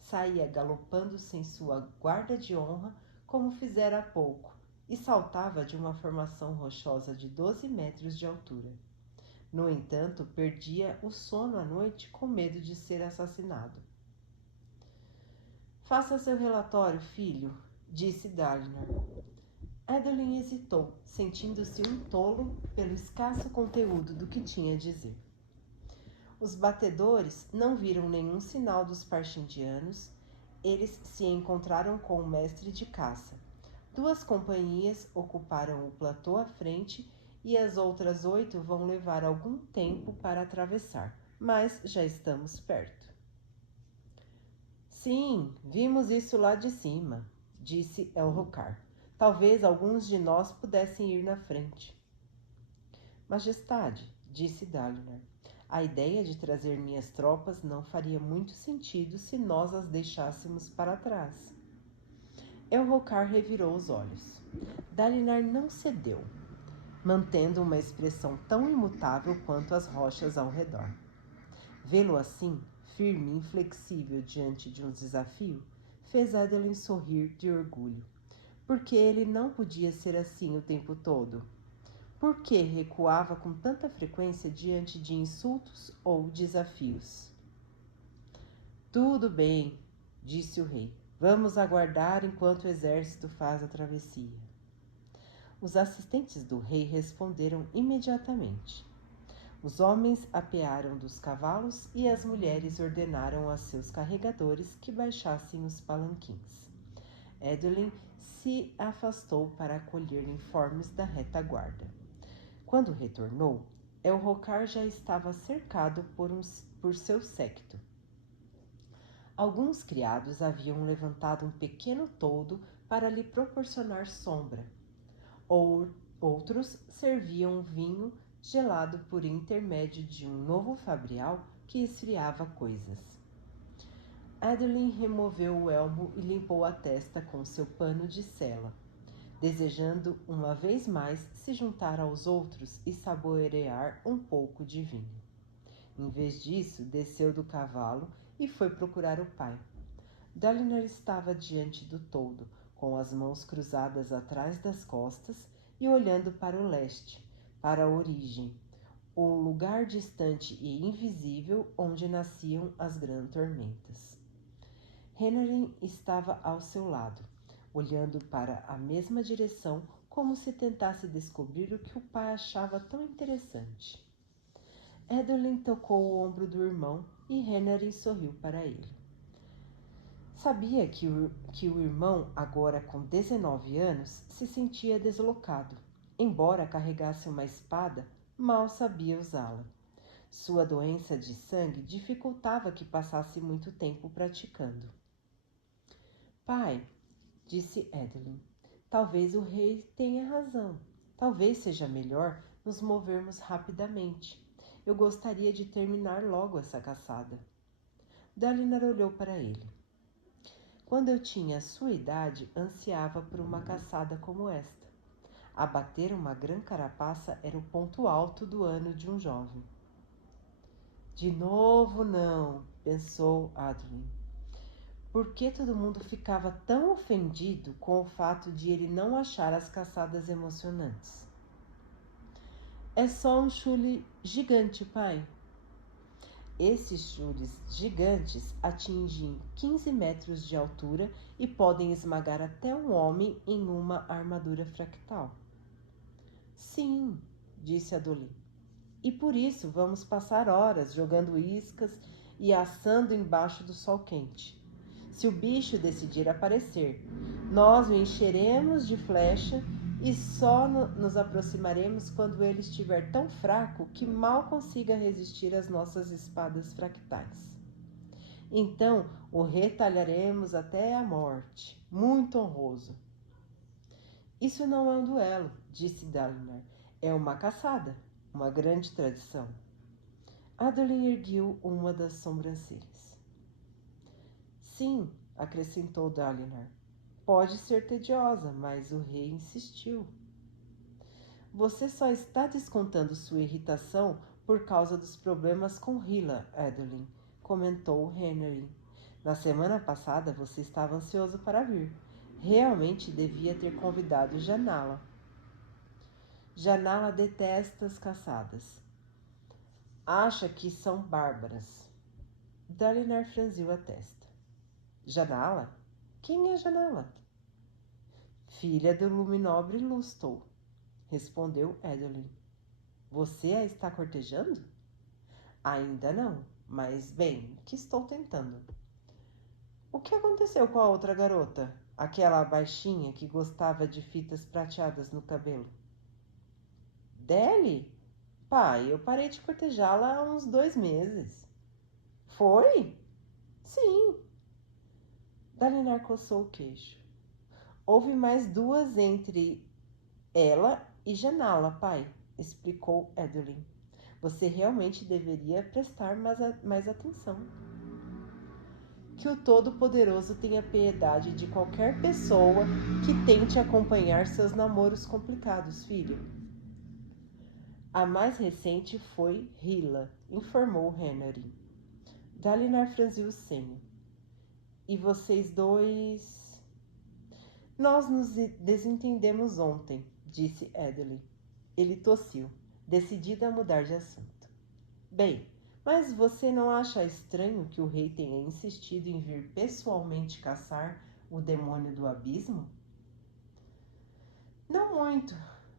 Saía galopando sem sua guarda de honra, como fizera há pouco, e saltava de uma formação rochosa de 12 metros de altura. No entanto, perdia o sono à noite com medo de ser assassinado. Faça seu relatório, filho, disse Dalinar. Adolin hesitou, sentindo-se um tolo pelo escasso conteúdo do que tinha a dizer. Os batedores não viram nenhum sinal dos Parshindianos. Eles se encontraram com o mestre de caça. 2 companhias ocuparam o platô à frente e as outras 8 vão levar algum tempo para atravessar, mas já estamos perto. Sim, vimos isso lá de cima, disse Elhokar. Talvez alguns de nós pudessem ir na frente. Majestade, disse Dalinar, a ideia de trazer minhas tropas não faria muito sentido se nós as deixássemos para trás. Elhokar revirou os olhos. Dalinar não cedeu, mantendo uma expressão tão imutável quanto as rochas ao redor. Vê-lo assim, firme e inflexível diante de um desafio, fez Adolin sorrir de orgulho. Porque ele não podia ser assim o tempo todo? Por que recuava com tanta frequência diante de insultos ou desafios? Tudo bem, disse o rei. Vamos aguardar enquanto o exército faz a travessia. Os assistentes do rei responderam imediatamente. Os homens apearam dos cavalos e as mulheres ordenaram a seus carregadores que baixassem os palanquins. Adolin se afastou para colher informes da retaguarda. Quando retornou, Elhokar já estava cercado por seu séquito. Alguns criados haviam levantado um pequeno toldo para lhe proporcionar sombra. Outros serviam vinho gelado por intermédio de um novo fabrial que esfriava coisas. Adolin removeu o elmo e limpou a testa com seu pano de sela, desejando uma vez mais se juntar aos outros e saborear um pouco de vinho. Em vez disso, desceu do cavalo e foi procurar o pai. Dalinar estava diante do toldo, com as mãos cruzadas atrás das costas e olhando para o leste, para a origem, o lugar distante e invisível onde nasciam as grandes tormentas. Renarin estava ao seu lado, olhando para a mesma direção, como se tentasse descobrir o que o pai achava tão interessante. Adolin tocou o ombro do irmão e Renarin sorriu para ele. Sabia que o irmão, agora com 19 anos, se sentia deslocado. Embora carregasse uma espada, mal sabia usá-la. Sua doença de sangue dificultava que passasse muito tempo praticando. Pai, disse Adeline, talvez o rei tenha razão. Talvez seja melhor nos movermos rapidamente. Eu gostaria de terminar logo essa caçada. Dalinar olhou para ele. Quando eu tinha sua idade, ansiava por uma caçada como esta. Abater uma grã carapaça era o ponto alto do ano de um jovem. De novo não, pensou Adeline. Por que todo mundo ficava tão ofendido com o fato de ele não achar as caçadas emocionantes? É só um chule gigante, pai. Esses chules gigantes atingem 15 metros de altura e podem esmagar até um homem em uma armadura fractal. Sim, disse Adolin. E por isso vamos passar horas jogando iscas e assando embaixo do sol quente. Se o bicho decidir aparecer, nós o encheremos de flecha e só nos aproximaremos quando ele estiver tão fraco que mal consiga resistir às nossas espadas fractais. Então o retalharemos até a morte. Muito honroso. Isso não é um duelo, disse Dalinar. É uma caçada, uma grande tradição. Adolin ergueu uma das sobrancelhas. Sim, acrescentou Dalinar. Pode ser tediosa, mas o rei insistiu. Você só está descontando sua irritação por causa dos problemas com Hila, Adolin, comentou Henry. Na semana passada você estava ansioso para vir. Realmente devia ter convidado Janala. Janala detesta as caçadas. Acha que são bárbaras. Dalinar franziu a testa. Janala? Quem é Janala? Filha do luminobre Lustou, respondeu Adolin. Você a está cortejando? Ainda não, mas bem, que estou tentando. O que aconteceu com a outra garota? Aquela baixinha que gostava de fitas prateadas no cabelo? Deli? Pai, eu parei de cortejá-la há uns 2 meses. Foi? Sim. Dalinar coçou o queixo. Houve mais 2 entre ela e Janala, pai, explicou Adolin. Você realmente deveria prestar mais atenção. Que o Todo-Poderoso tenha piedade de qualquer pessoa que tente acompanhar seus namoros complicados, filho. A mais recente foi Hila, informou Henry. Dalinar franziu o senho. E vocês dois... Nós nos desentendemos ontem, disse Adolin. Ele tossiu, decidido a mudar de assunto. Bem, mas você não acha estranho que o rei tenha insistido em vir pessoalmente caçar o demônio do abismo? Não muito.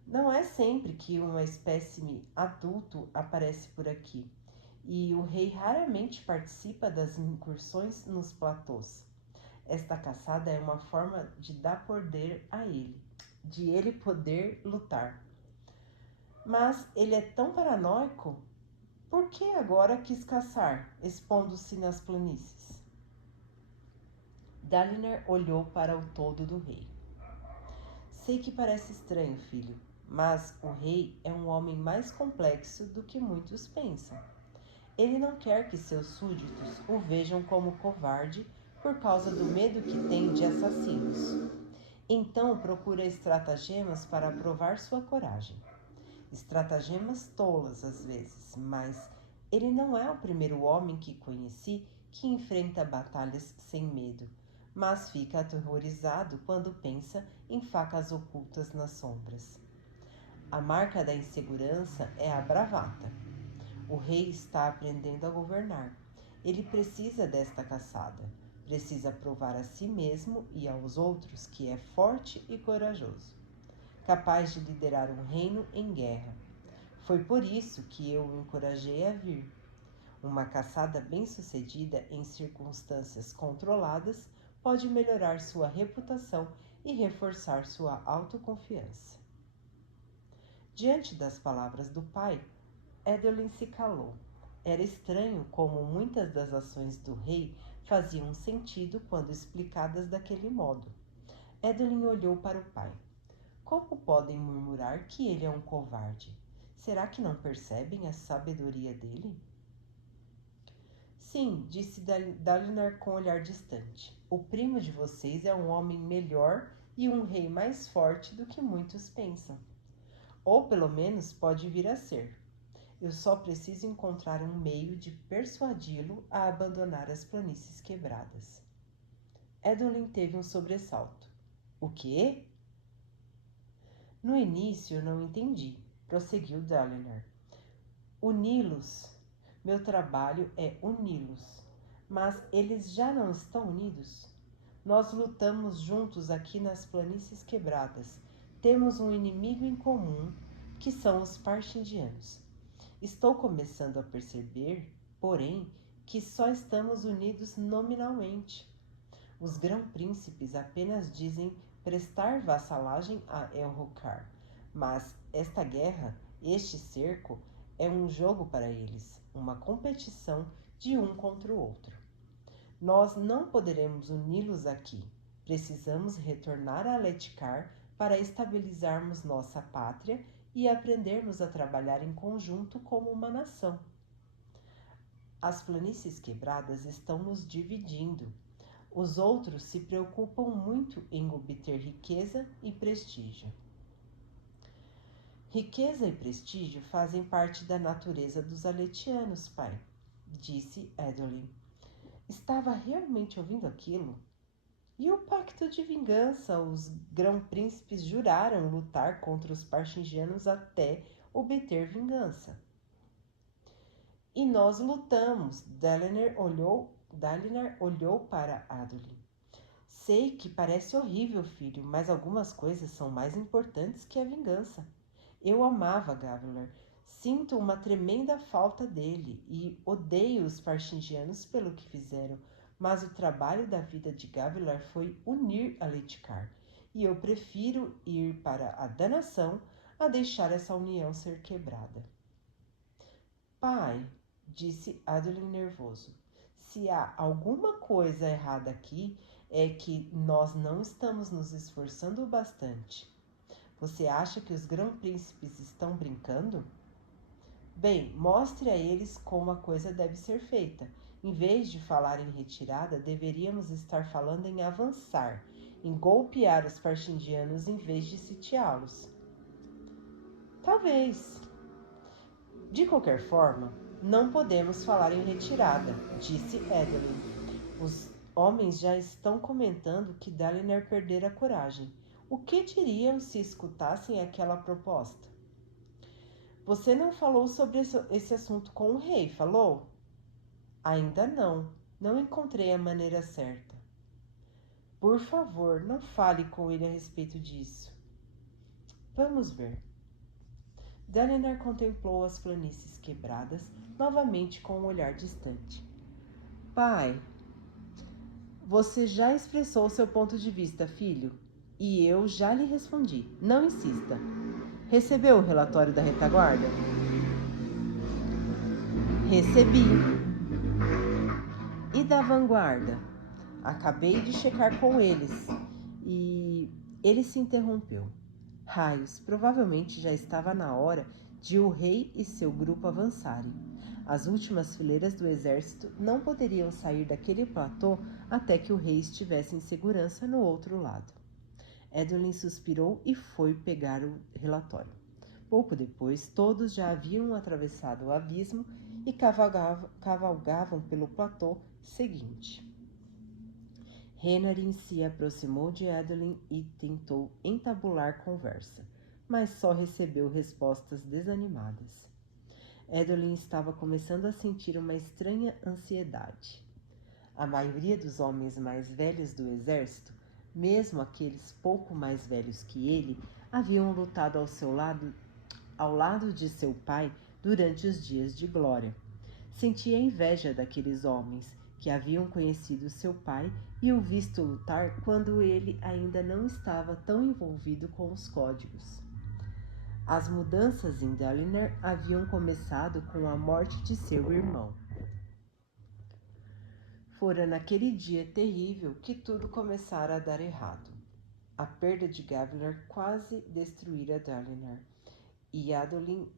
Não é sempre que uma espécime adulto aparece por aqui, e o rei raramente participa das incursões nos platôs. Esta caçada é uma forma de dar poder a ele, de ele poder lutar. Mas ele é tão paranoico. Por que agora quis caçar, expondo-se nas planícies? Dalinar olhou para o todo do rei. Sei que parece estranho, filho, mas o rei é um homem mais complexo do que muitos pensam. Ele não quer que seus súditos o vejam como covarde por causa do medo que tem de assassinos. Então procura estratagemas para provar sua coragem. Estratagemas tolas às vezes, mas ele não é o primeiro homem que conheci que enfrenta batalhas sem medo, mas fica aterrorizado quando pensa em facas ocultas nas sombras. A marca da insegurança é a bravata. O rei está aprendendo a governar. Ele precisa desta caçada. Precisa provar a si mesmo e aos outros que é forte e corajoso, capaz de liderar um reino em guerra. Foi por isso que eu o encorajei a vir. Uma caçada bem-sucedida em circunstâncias controladas pode melhorar sua reputação e reforçar sua autoconfiança. Diante das palavras do pai, Edwin se calou. Era estranho como muitas das ações do rei faziam sentido quando explicadas daquele modo. Edwin olhou para o pai. Como podem murmurar que ele é um covarde? Será que não percebem a sabedoria dele? Sim, disse Dalinar com olhar distante. O primo de vocês é um homem melhor e um rei mais forte do que muitos pensam. Ou pelo menos pode vir a ser. Eu só preciso encontrar um meio de persuadi-lo a abandonar as planícies quebradas. Edwin teve um sobressalto. O quê? No início eu não entendi, prosseguiu Dalinar. Uni-los. Meu trabalho é uni-los. Mas eles já não estão unidos? Nós lutamos juntos aqui nas planícies quebradas. Temos um inimigo em comum, que são os Parshindianos. Estou começando a perceber, porém, que só estamos unidos nominalmente. Os grão-príncipes apenas dizem prestar vassalagem a Elhokar, mas esta guerra, este cerco, é um jogo para eles, uma competição de um contra o outro. Nós não poderemos uni-los aqui. Precisamos retornar a Letkar para estabilizarmos nossa pátria e aprendermos a trabalhar em conjunto como uma nação. As planícies quebradas estão nos dividindo. Os outros se preocupam muito em obter riqueza e prestígio. Riqueza e prestígio fazem parte da natureza dos aletianos, pai, disse Edwin. Estava realmente ouvindo aquilo? E o pacto de vingança? Os grão-príncipes juraram lutar contra os Parshindianos até obter vingança. E nós lutamos. Dalinar olhou para Adolin. Sei que parece horrível, filho, mas algumas coisas são mais importantes que a vingança. Eu amava Gavilar. Sinto uma tremenda falta dele e odeio os Parshindianos pelo que fizeram, mas o trabalho da vida de Gavilar foi unir a Letkar, e eu prefiro ir para a danação a deixar essa união ser quebrada. Pai, disse Adolin nervoso, se há alguma coisa errada aqui, é que nós não estamos nos esforçando bastante. Você acha que os grão-príncipes estão brincando? Bem, mostre a eles como a coisa deve ser feita. Em vez de falar em retirada, deveríamos estar falando em avançar, em golpear os Parshindianos em vez de sitiá-los. Talvez. De qualquer forma, não podemos falar em retirada, disse Edwin. Os homens já estão comentando que Dalinar perdera a coragem. O que diriam se escutassem aquela proposta? Você não falou sobre esse assunto com o rei, falou? Ainda não. Não encontrei a maneira certa. Por favor, não fale com ele a respeito disso. Vamos ver. Dalinar contemplou as planícies quebradas, novamente com um olhar distante. Pai, você já expressou seu ponto de vista, filho, e eu já lhe respondi. Não insista. Recebeu o relatório da retaguarda? Recebi. E da vanguarda? Acabei de checar com eles. E ele se interrompeu. Raios, provavelmente já estava na hora de o rei e seu grupo avançarem. As últimas fileiras do exército não poderiam sair daquele platô até que o rei estivesse em segurança no outro lado. Edwin suspirou e foi pegar o relatório. Pouco depois, todos já haviam atravessado o abismo e cavalgavam pelo platô seguinte. Renarin se aproximou de Edwin e tentou entabular conversa, mas só recebeu respostas desanimadas. Edwin estava começando a sentir uma estranha ansiedade. A maioria dos homens mais velhos do exército, mesmo aqueles pouco mais velhos que ele, haviam lutado ao lado de seu pai durante os dias de glória. Sentia inveja daqueles homens que haviam conhecido seu pai e o visto lutar quando ele ainda não estava tão envolvido com os códigos. As mudanças em Dalinar haviam começado com a morte de seu irmão. Fora naquele dia terrível que tudo começara a dar errado. A perda de Gavilar quase destruíra Dalinar, e Adolin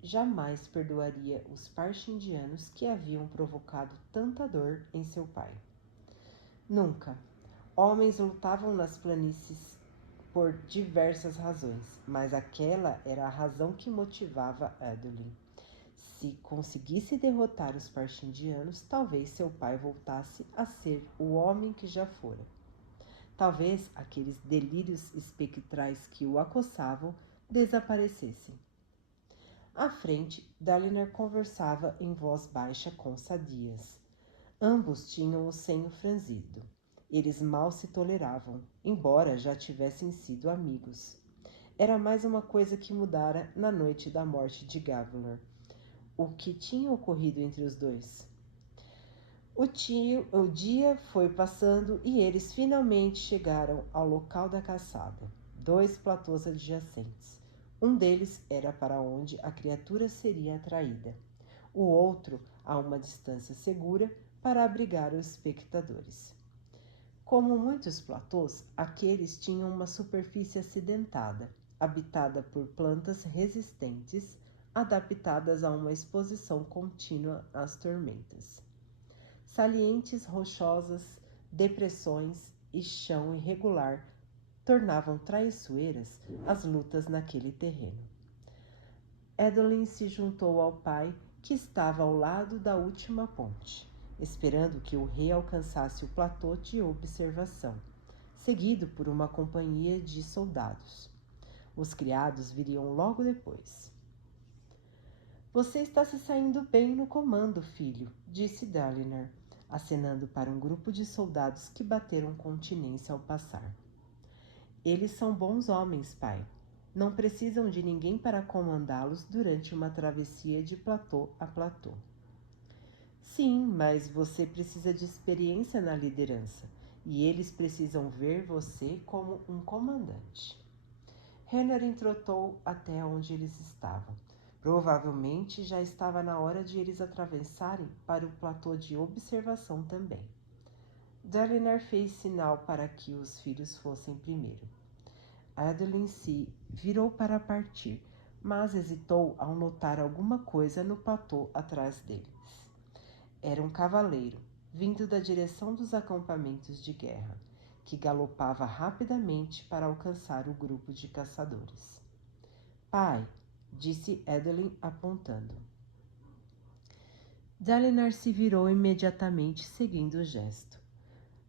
jamais perdoaria os Parshindianos que haviam provocado tanta dor em seu pai. Nunca. Homens lutavam nas planícies por diversas razões, mas aquela era a razão que motivava Adolin. Se conseguisse derrotar os Parshindianos, talvez seu pai voltasse a ser o homem que já fora. Talvez aqueles delírios espectrais que o acossavam desaparecessem. À frente, Dalinar conversava em voz baixa com Sadias. Ambos tinham o senho franzido. Eles mal se toleravam, embora já tivessem sido amigos. Era mais uma coisa que mudara na noite da morte de Gavilar. O que tinha ocorrido entre os dois? O dia foi passando e eles finalmente chegaram ao local da caçada. 2 platôs adjacentes. Um deles era para onde a criatura seria atraída. O outro a uma distância segura para abrigar os espectadores. Como muitos platôs, aqueles tinham uma superfície acidentada, habitada por plantas resistentes, adaptadas a uma exposição contínua às tormentas. Salientes rochosas, depressões e chão irregular tornavam traiçoeiras as lutas naquele terreno. Adolin se juntou ao pai, que estava ao lado da última ponte, esperando que o rei alcançasse o platô de observação, seguido por uma companhia de soldados. Os criados viriam logo depois. Você está se saindo bem no comando, filho, disse Dalinar, acenando para um grupo de soldados que bateram continência ao passar. Eles são bons homens, pai. Não precisam de ninguém para comandá-los durante uma travessia de platô a platô. Sim, mas você precisa de experiência na liderança, e eles precisam ver você como um comandante. Henner entrotou até onde eles estavam. Provavelmente já estava na hora de eles atravessarem para o platô de observação também. Dalinar fez sinal para que os filhos fossem primeiro. Adolin se virou para partir, mas hesitou ao notar alguma coisa no platô atrás deles. Era um cavaleiro, vindo da direção dos acampamentos de guerra, que galopava rapidamente para alcançar o grupo de caçadores. Pai, disse Adolin apontando. Dalinar se virou imediatamente, seguindo o gesto.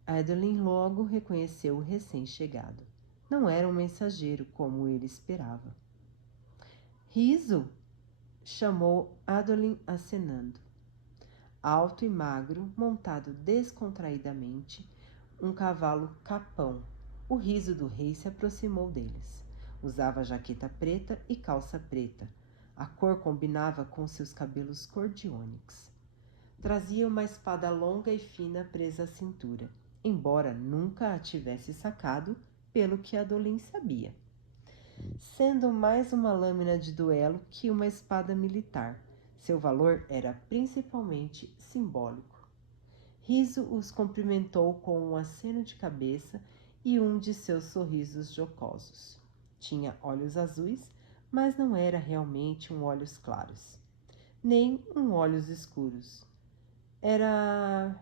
Adolin logo reconheceu o recém-chegado. Não era um mensageiro como ele esperava. Riso! Chamou Adolin acenando. Alto e magro, montado descontraidamente, um cavalo capão. O riso do rei se aproximou deles. Usava jaqueta preta e calça preta. A cor combinava com seus cabelos cor de ônix. Trazia uma espada longa e fina presa à cintura, embora nunca a tivesse sacado, pelo que Adolin sabia. Sendo mais uma lâmina de duelo que uma espada militar, seu valor era principalmente simbólico. Riso os cumprimentou com um aceno de cabeça e um de seus sorrisos jocosos. Tinha olhos azuis, mas não era realmente um olhos claros, nem um olhos escuros. Era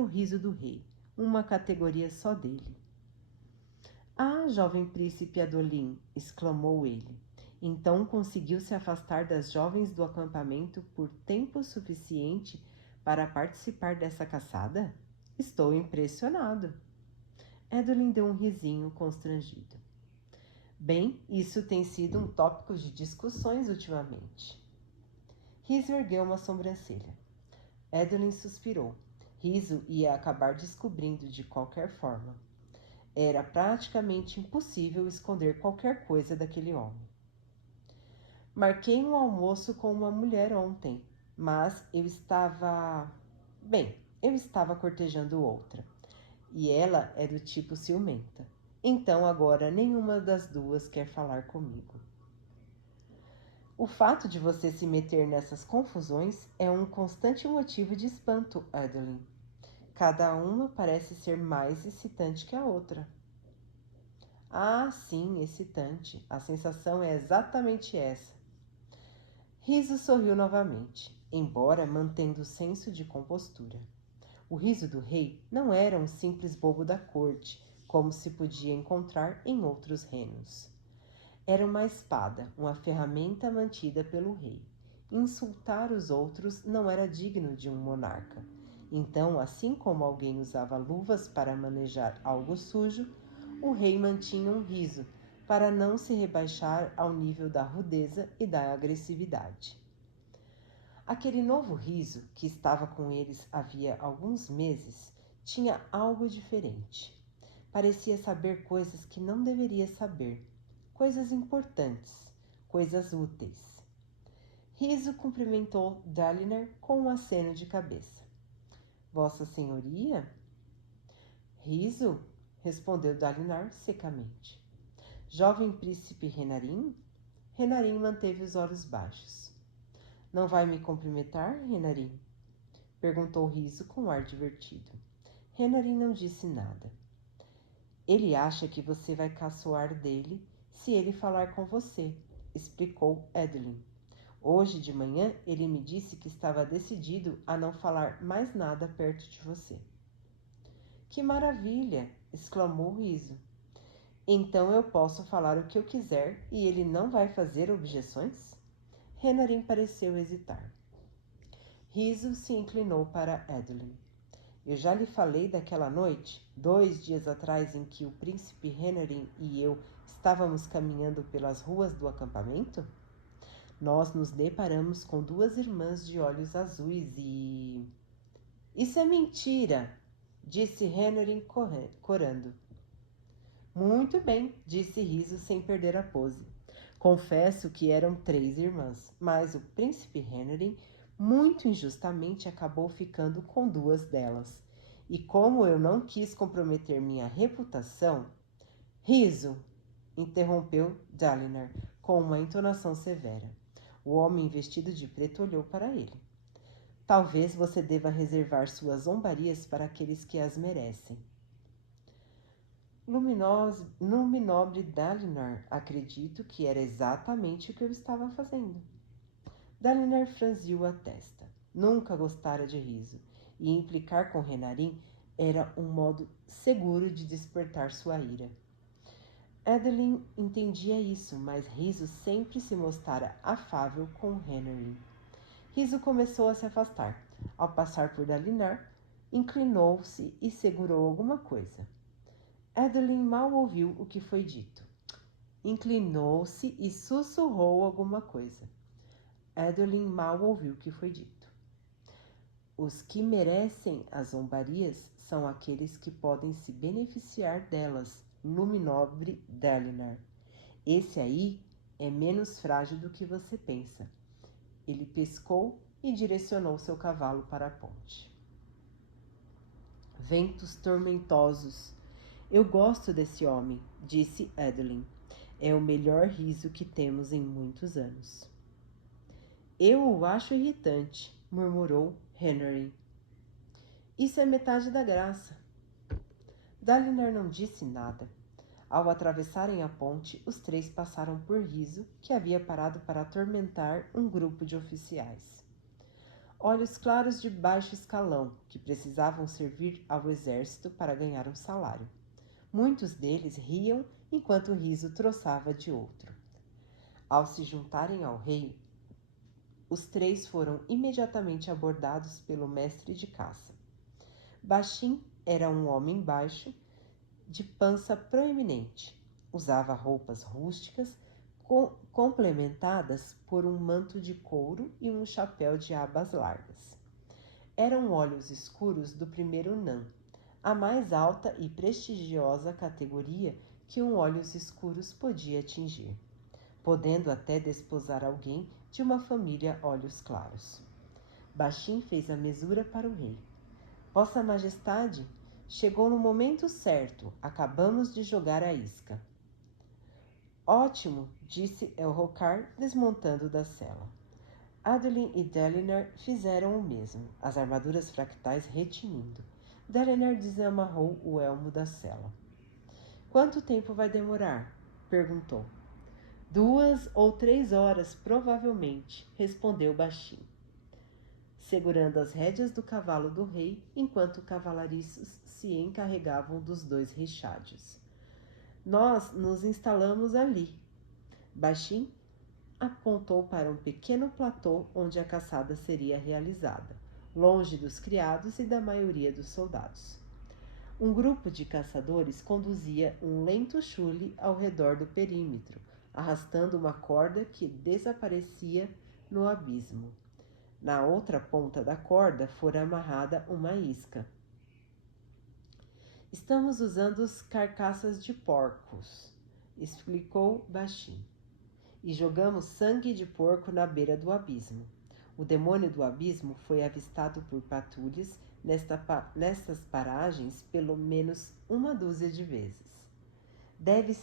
o riso do rei, uma categoria só dele. Ah, jovem príncipe Adolin, exclamou ele. Então conseguiu se afastar das jovens do acampamento por tempo suficiente para participar dessa caçada? Estou impressionado. Adolin deu um risinho constrangido. Bem, isso tem sido um tópico de discussões ultimamente. Riso ergueu uma sobrancelha. Adolin suspirou. Riso ia acabar descobrindo de qualquer forma. Era praticamente impossível esconder qualquer coisa daquele homem. Marquei um almoço com uma mulher ontem, mas eu estava... Bem, eu estava cortejando outra, e ela é do tipo ciumenta. Então agora nenhuma das duas quer falar comigo. O fato de você se meter nessas confusões é um constante motivo de espanto, Adeline. Cada uma parece ser mais excitante que a outra. Ah, sim, excitante. A sensação é exatamente essa. Riso sorriu novamente, embora mantendo o senso de compostura. O riso do rei não era um simples bobo da corte, como se podia encontrar em outros reinos. Era uma espada, uma ferramenta mantida pelo rei. Insultar os outros não era digno de um monarca. Então, assim como alguém usava luvas para manejar algo sujo, o rei mantinha um riso para não se rebaixar ao nível da rudeza e da agressividade. Aquele novo riso, que estava com eles havia alguns meses, tinha algo diferente. Parecia saber coisas que não deveria saber, coisas importantes, coisas úteis. Riso cumprimentou Dalinar com um aceno de cabeça. Vossa Senhoria? Riso? Respondeu Dalinar secamente. Jovem príncipe Renarim? Renarim manteve os olhos baixos. Não vai me cumprimentar, Renarim? Perguntou Riso com ar divertido. Renarim não disse nada. Ele acha que você vai caçoar dele se ele falar com você, explicou Adeline. Hoje de manhã ele me disse que estava decidido a não falar mais nada perto de você. Que maravilha! Exclamou Riso. Então eu posso falar o que eu quiser e ele não vai fazer objeções? Renarim pareceu hesitar. Riso se inclinou para Adeline. Eu já lhe falei daquela noite, 2 dias atrás, em que o príncipe Renarim e eu estávamos caminhando pelas ruas do acampamento? Nós nos deparamos com 2 irmãs de olhos azuis e... Isso é mentira, disse Renarim corando. Muito bem, disse Riso sem perder a pose. Confesso que eram 3 irmãs, mas o príncipe Renarim muito injustamente acabou ficando com 2 delas. E como eu não quis comprometer minha reputação... Riso! Interrompeu Dalinar com uma entonação severa. O homem vestido de preto olhou para ele. Talvez você deva reservar suas zombarias para aqueles que as merecem. Luminobre Dalinar, acredito que era exatamente o que eu estava fazendo. Dalinar franziu a testa. Nunca gostara de Riso, e implicar com Renarim era um modo seguro de despertar sua ira. Adeline entendia isso, mas Riso sempre se mostrara afável com Renarim. Riso começou a se afastar. Ao passar por Dalinar, inclinou-se e segurou alguma coisa. Adeline mal ouviu o que foi dito. Inclinou-se e sussurrou alguma coisa. Adeline mal ouviu o que foi dito. Os que merecem as zombarias são aqueles que podem se beneficiar delas, Luminobre Dalinar. Esse aí é menos frágil do que você pensa. Ele pescou e direcionou seu cavalo para a ponte. Ventos tormentosos. Eu gosto desse homem, disse Adeline. É o melhor riso que temos em muitos anos. Eu o acho irritante, murmurou Henry. Isso é metade da graça. Dalinar não disse nada. Ao atravessarem a ponte, os 3 passaram por Riso, que havia parado para atormentar um grupo de oficiais. Olhos claros de baixo escalão, que precisavam servir ao exército para ganhar um salário. Muitos deles riam enquanto Riso troçava de outro. Ao se juntarem ao rei, os 3 foram imediatamente abordados pelo mestre de caça. Bashim era um homem baixo, de pança proeminente. Usava roupas rústicas, complementadas por um manto de couro e um chapéu de abas largas. Eram olhos escuros do primeiro Nan, a mais alta e prestigiosa categoria que um olhos escuros podia atingir, podendo até desposar alguém de uma família olhos claros. Bashim fez a mesura para o rei. Vossa Majestade, chegou no momento certo. Acabamos de jogar a isca. Ótimo, disse Elhokar, desmontando da cela. Adolin e Dalinar fizeram o mesmo, as armaduras fractais retinindo. Dalinar desamarrou o elmo da cela. Quanto tempo vai demorar? Perguntou. 2 ou 3 horas, provavelmente, respondeu baixinho, segurando as rédeas do cavalo do rei, enquanto cavalariços se encarregavam dos 2 rixádios. Nós nos instalamos ali. Baixinho apontou para um pequeno platô onde a caçada seria realizada, longe dos criados e da maioria dos soldados. Um grupo de caçadores conduzia um lento chule ao redor do perímetro, arrastando uma corda que desaparecia no abismo. Na outra ponta da corda fora amarrada uma isca. Estamos usando carcaças de porcos, explicou baixinho, e jogamos sangue de porco na beira do abismo. O demônio do abismo foi avistado por patrulhas nestas paragens pelo menos 1 dúzia de vezes. Deve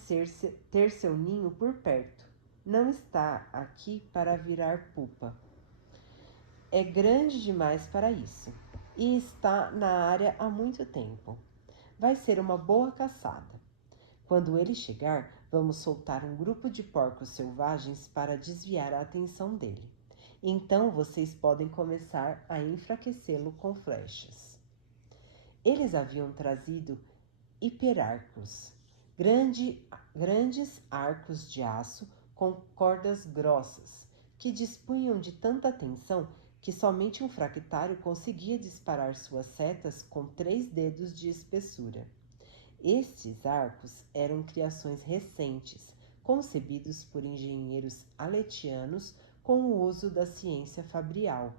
ter seu ninho por perto. Não está aqui para virar pupa. É grande demais para isso e está na área há muito tempo. Vai ser uma boa caçada. Quando ele chegar, vamos soltar um grupo de porcos selvagens para desviar a atenção dele. Então vocês podem começar a enfraquecê-lo com flechas. Eles haviam trazido hiperarcos, grandes arcos de aço com cordas grossas, que dispunham de tanta tensão que somente um fractário conseguia disparar suas setas com 3 dedos de espessura. Estes arcos eram criações recentes, concebidos por engenheiros aletianos com o uso da ciência fabrial,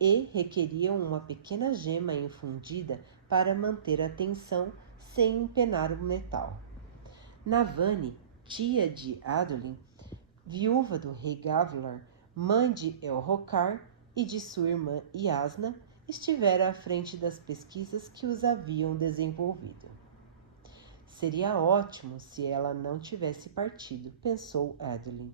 e requeriam uma pequena gema infundida para manter a tensão sem empenar o metal. Navani, tia de Adolin, viúva do rei Gavilar, mãe de Elhokar e de sua irmã Yasna, estivera à frente das pesquisas que os haviam desenvolvido. Seria ótimo se ela não tivesse partido, pensou Adolin.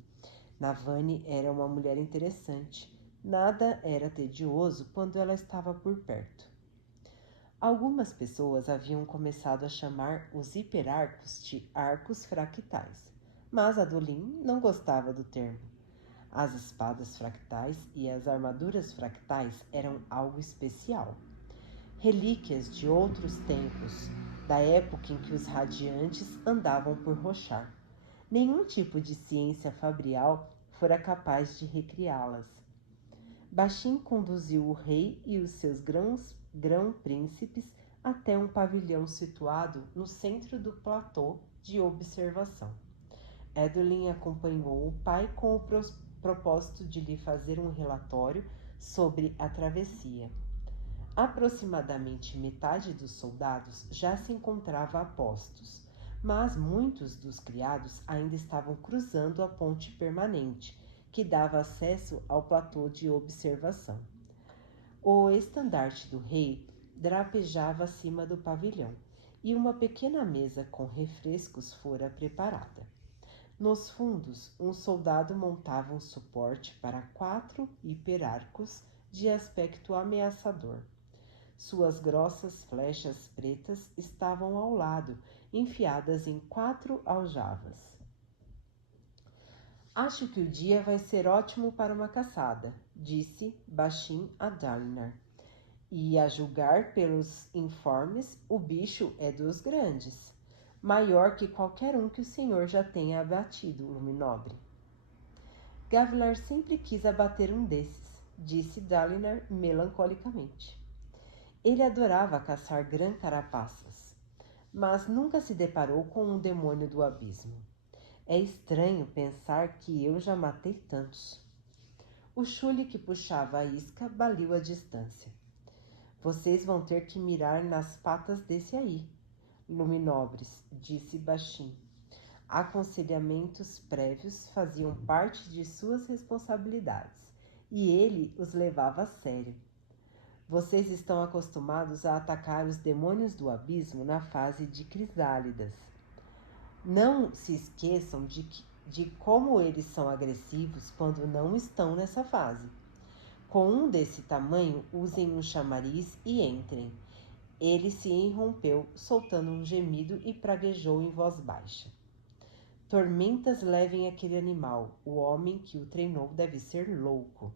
Navani era uma mulher interessante. Nada era tedioso quando ela estava por perto. Algumas pessoas haviam começado a chamar os hiperarcos de arcos fractais, mas Adolin não gostava do termo. As espadas fractais e as armaduras fractais eram algo especial. Relíquias de outros tempos, da época em que os radiantes andavam por Roshar. Nenhum tipo de ciência fabrial fora capaz de recriá-las. Baixinho conduziu o rei e os seus grão-príncipes até um pavilhão situado no centro do platô de observação. Adolin acompanhou o pai com o propósito de lhe fazer um relatório sobre a travessia. Aproximadamente metade dos soldados já se encontrava a postos, mas muitos dos criados ainda estavam cruzando a ponte permanente, que dava acesso ao platô de observação. O estandarte do rei drapejava acima do pavilhão, e uma pequena mesa com refrescos fora preparada. Nos fundos, um soldado montava um suporte para 4 hiperarcos de aspecto ameaçador. Suas grossas flechas pretas estavam ao lado, enfiadas em 4 aljavas. Acho que o dia vai ser ótimo para uma caçada, disse baixinho a Dalinar. E a julgar pelos informes, o bicho é dos grandes, maior que qualquer um que o senhor já tenha abatido, Luminobre. Gavilar sempre quis abater um desses, disse Dalinar melancolicamente. Ele adorava caçar grã-carapaças, mas nunca se deparou com um demônio do abismo. É estranho pensar que eu já matei tantos. O chule que puxava a isca baliu a distância. Vocês vão ter que mirar nas patas desse aí, Luminobres, disse baixinho. Aconselhamentos prévios faziam parte de suas responsabilidades, e ele os levava a sério. Vocês estão acostumados a atacar os demônios do abismo na fase de crisálidas. Não se esqueçam de como eles são agressivos quando não estão nessa fase. Com um desse tamanho, usem um chamariz e entrem. Ele se irrompeu, soltando um gemido e praguejou em voz baixa. Tormentas levem aquele animal. O homem que o treinou deve ser louco.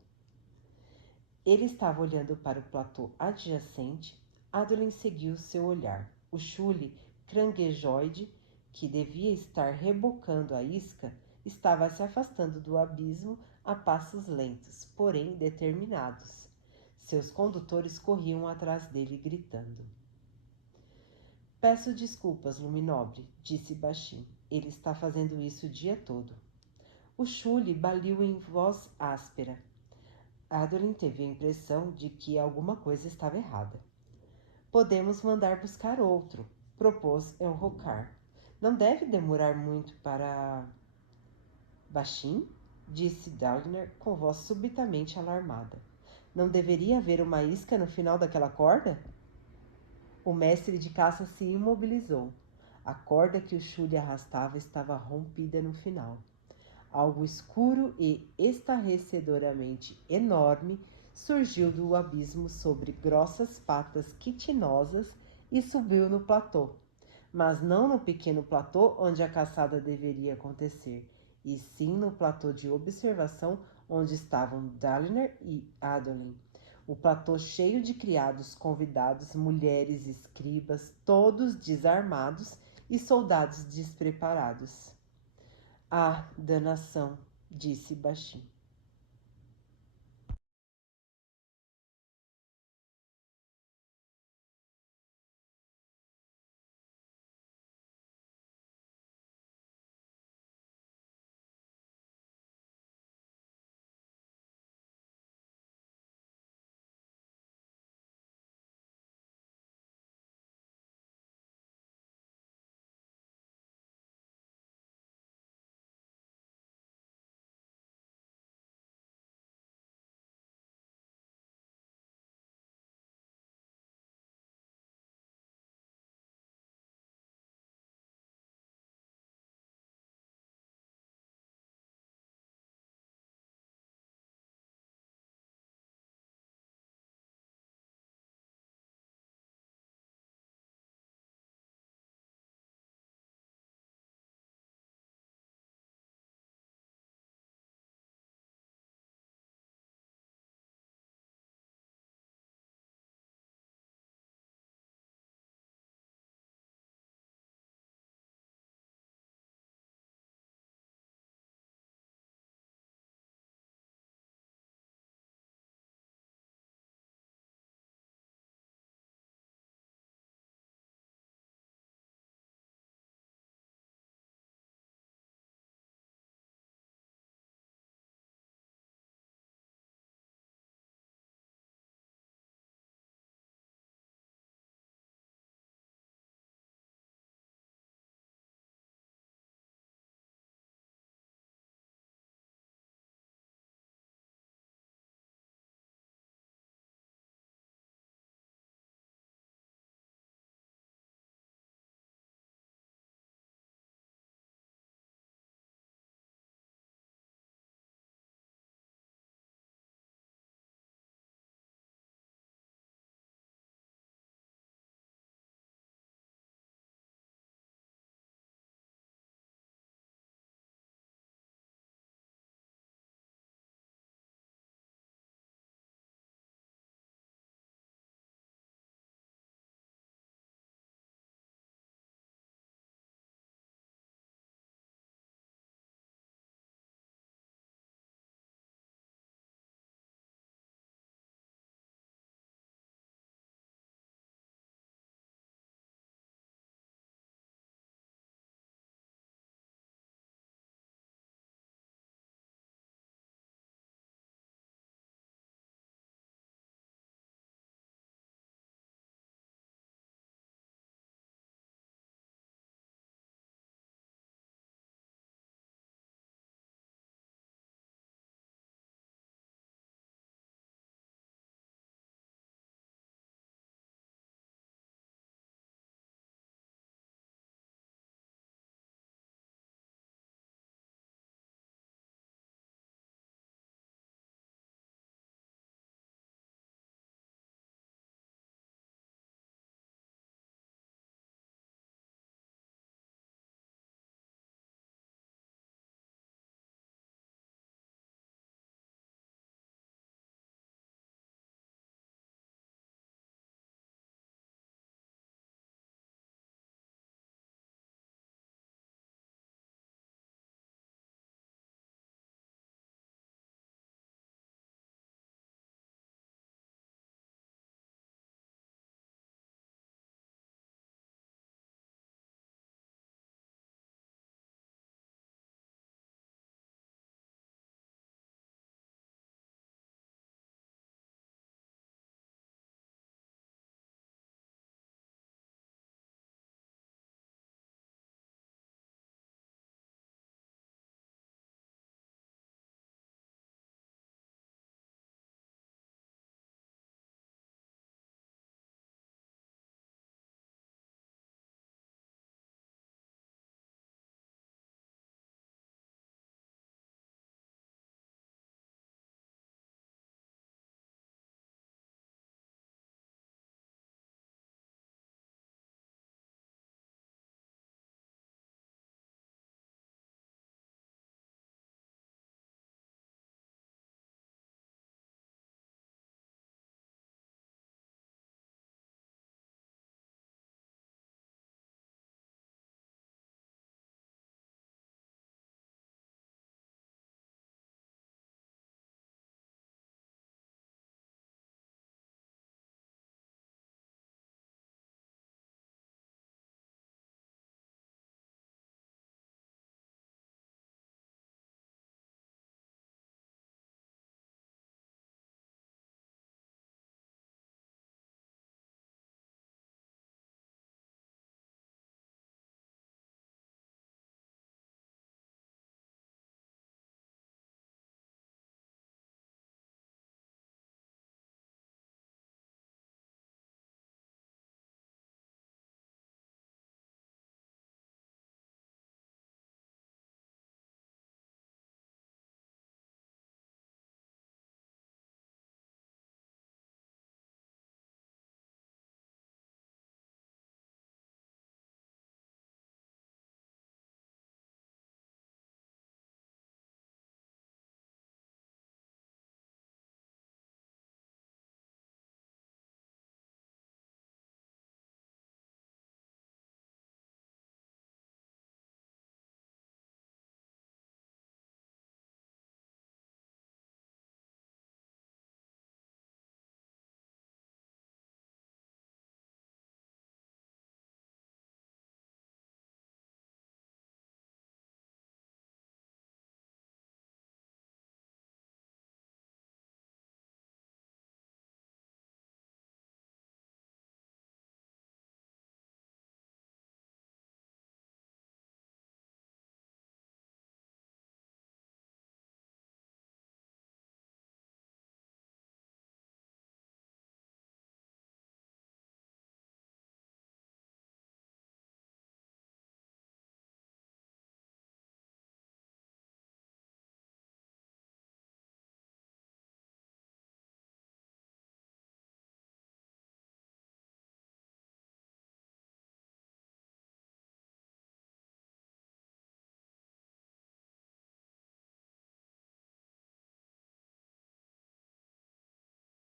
Ele estava olhando para o platô adjacente. Adolin seguiu seu olhar. O chule caranguejoide, que devia estar rebocando a isca, estava se afastando do abismo a passos lentos, porém determinados. Seus condutores corriam atrás dele, gritando. Peço desculpas, Luminobre, disse baixinho. Ele está fazendo isso o dia todo. O chule baliu em voz áspera. Adolin teve a impressão de que alguma coisa estava errada. Podemos mandar buscar outro, propôs Elrocar. Não deve demorar muito para... Baixinho? Disse Dagner com voz subitamente alarmada. Não deveria haver uma isca no final daquela corda? O mestre de caça se imobilizou. A corda que o chule arrastava estava rompida no final. Algo escuro e estarrecedoramente enorme surgiu do abismo sobre grossas patas quitinosas e subiu no platô. Mas não no pequeno platô onde a caçada deveria acontecer, e sim no platô de observação onde estavam Dalinar e Adolin. O platô cheio de criados convidados, mulheres, escribas, todos desarmados e soldados despreparados. Ah, danação, disse baixinho.